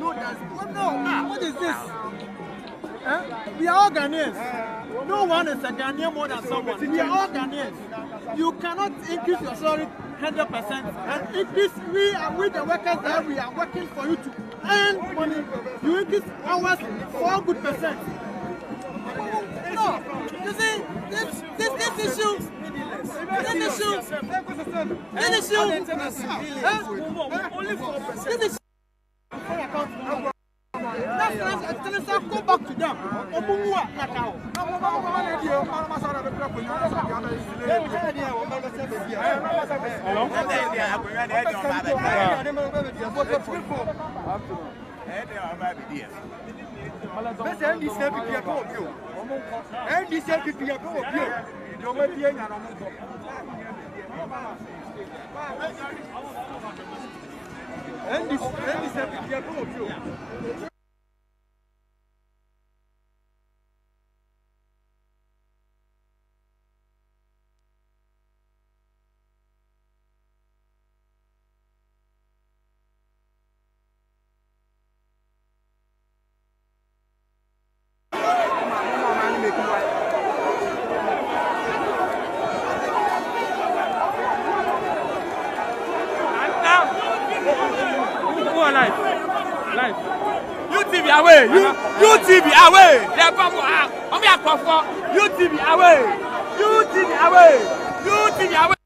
no dustbin. No. What is this? We are all Ghanaians. No one is a Ghanaian more than someone. We are all Ghanaians. You cannot increase your salary 100%. And increase, we the workers that we are working for you to earn money, you increase hours 4 good percent. No, you see, this issue, only 4%. Go back to them. UTV away, UTV away. UTV away, UTV away, UTV away.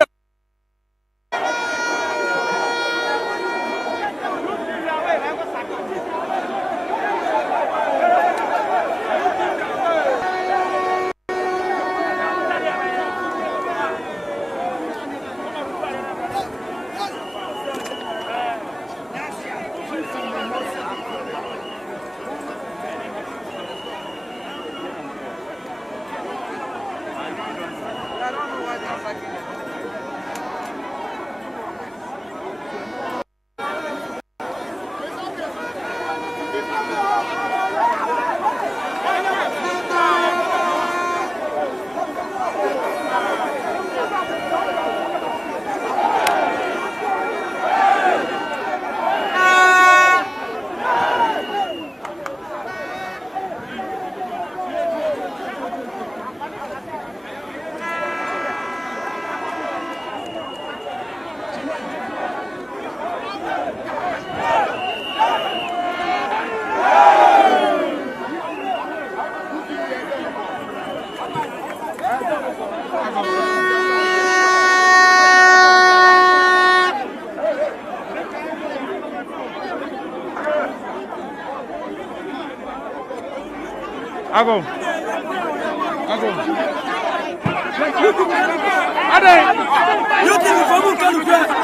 Ago. Ade. You think if I'm going to play,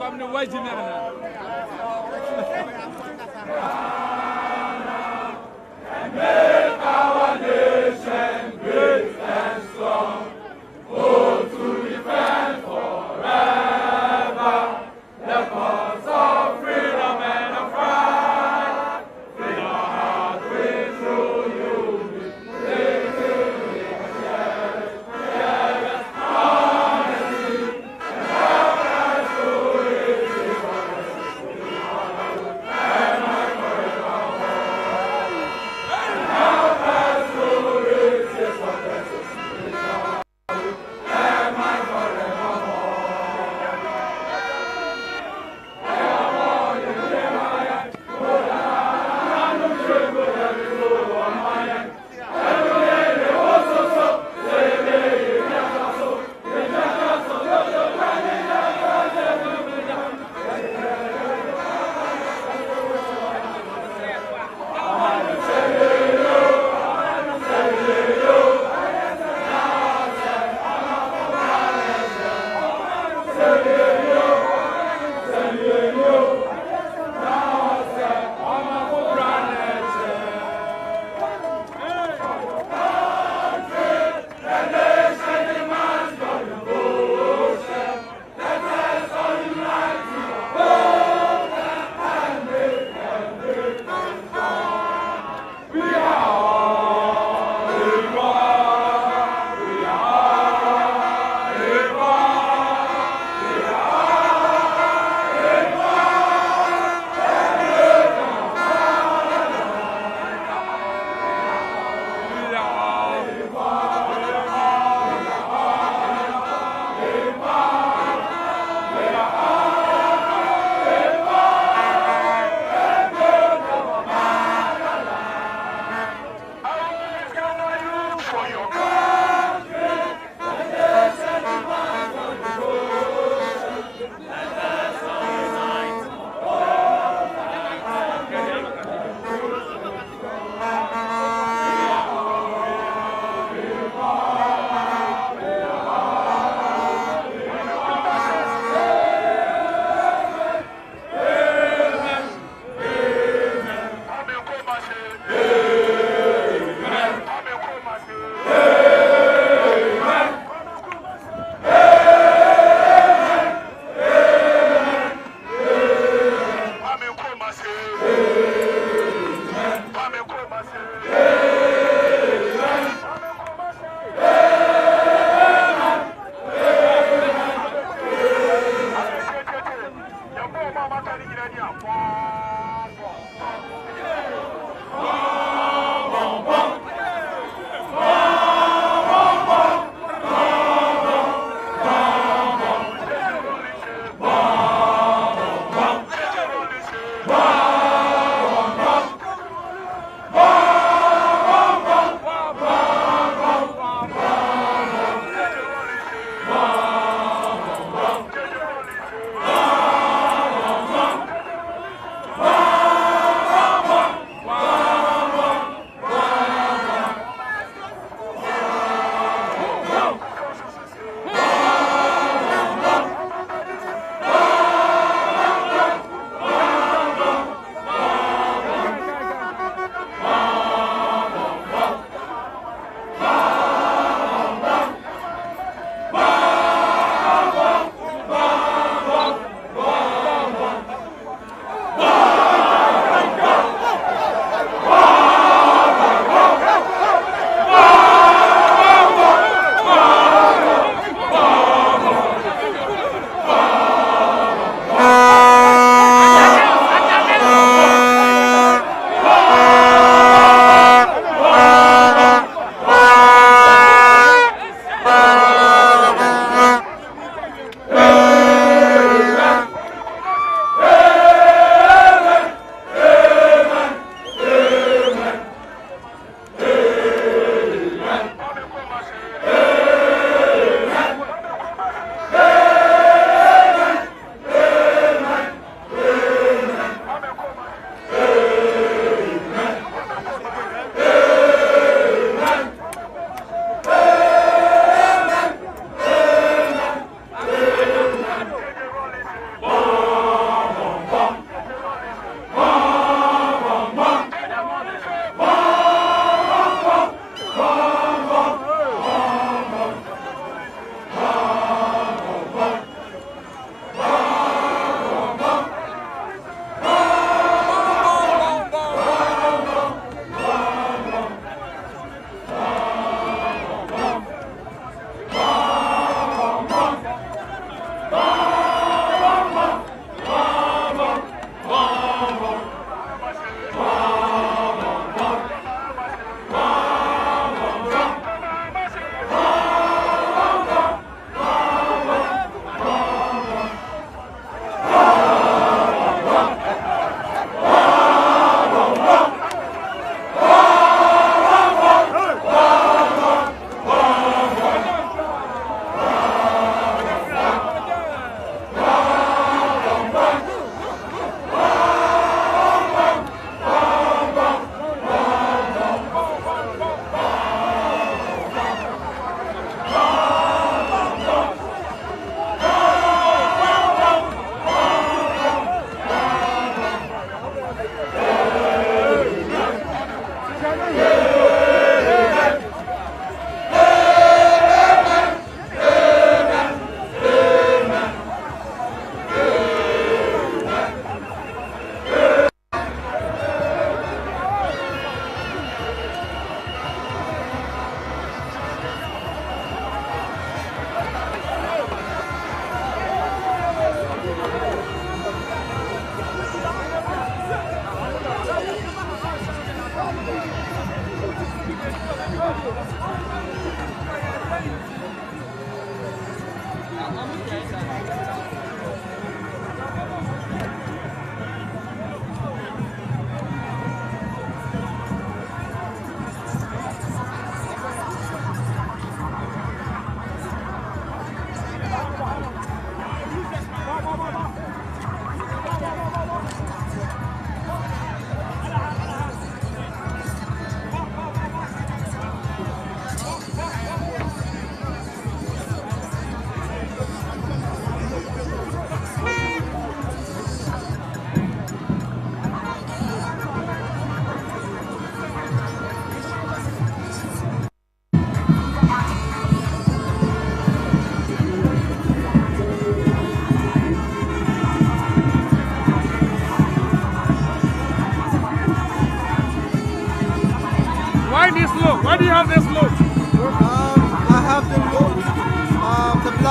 Come to Now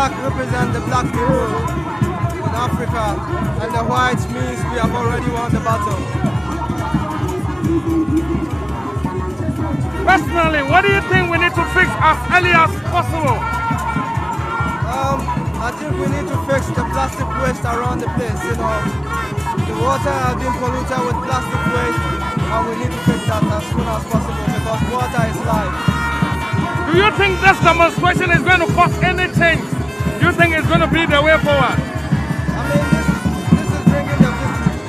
black represent the black people in Africa, and the white means we have already won the battle. Personally, what do you think we need to fix as early as possible? I think we need to fix the plastic waste around the place. You know, the water has been polluted with plastic waste, and we need to fix that as soon as possible because water is life. Do you think this demonstration is going to cause any change? Do you think it's going to be the way forward? I mean, this is bringing the victory.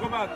Go back.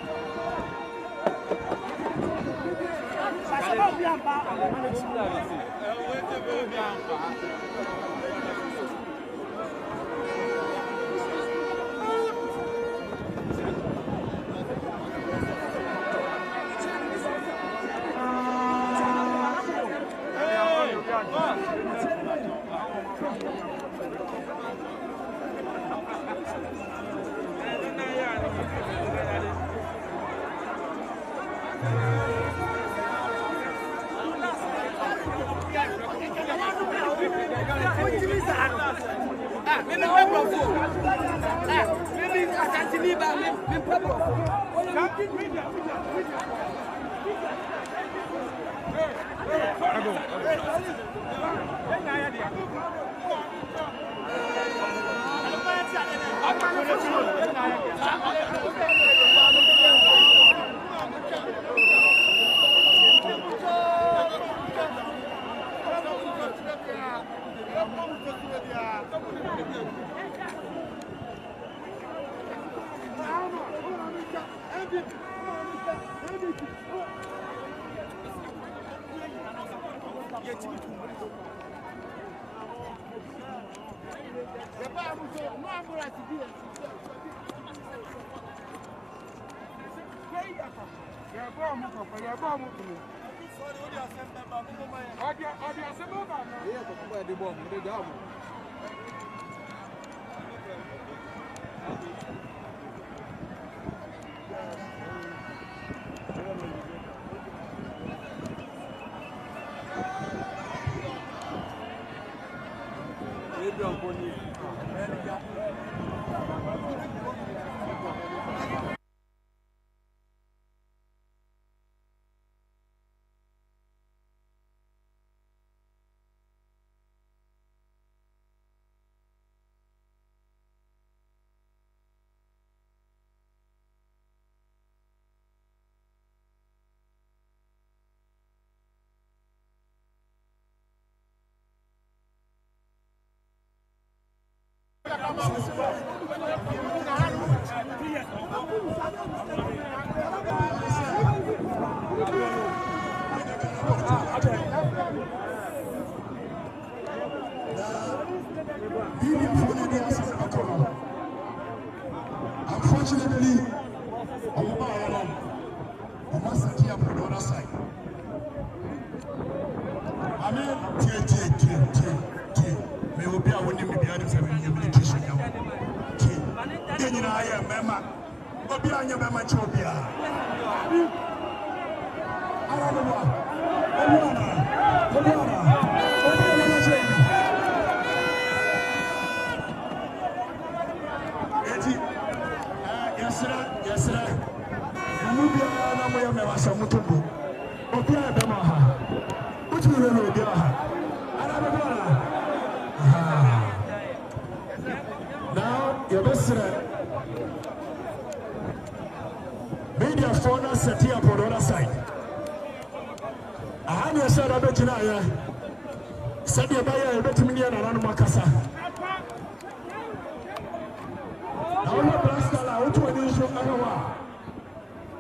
Unfortunately, I must see up on the other side. I mean, may will be a winning me behind him in education. Then I am Mama. Obianya Mama Chobia. Yes, sir. You be a number of us. Now, your best media phone set here on the other side. I have said a bit tonight. Said you buy a bit million around Macassa. Now, the black star, I want to show Anawa.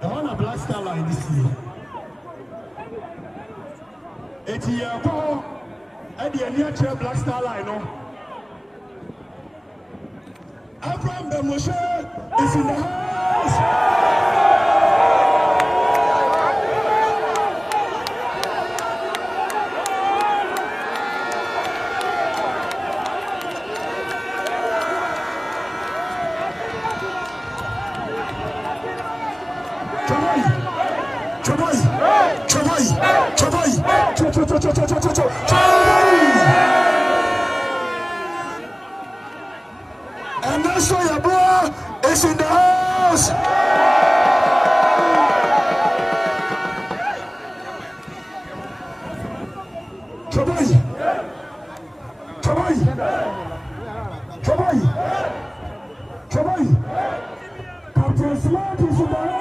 I want a black star like this year. It's here, at the near black star line. Abraham Dėmônstr𝒂t𝓲ôn is in the house. And that's why your boy is in the house. Captain Smart is in the house.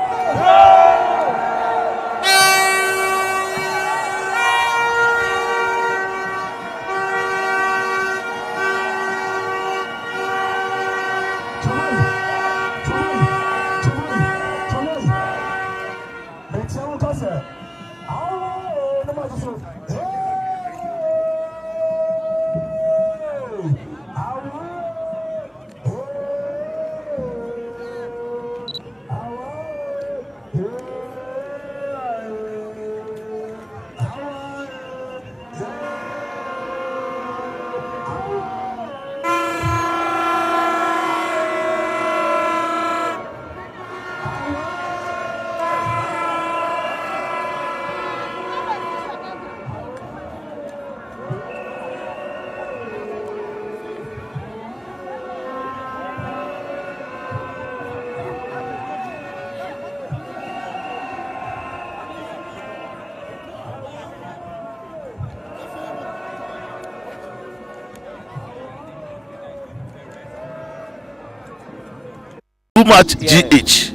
Too much GH.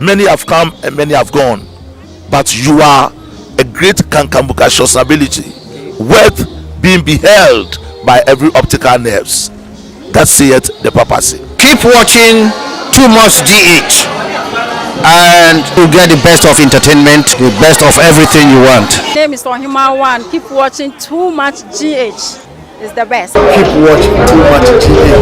Many have come and many have gone, but you are a great Kankambuka ability, worth being beheld by every optical nerves. That saith the papacy. Keep watching Too Much GH, and you'll get the best of entertainment, the best of everything you want. My name is torms. Keep watching Too Much GH. It's the best. Keep watching Too Much GH.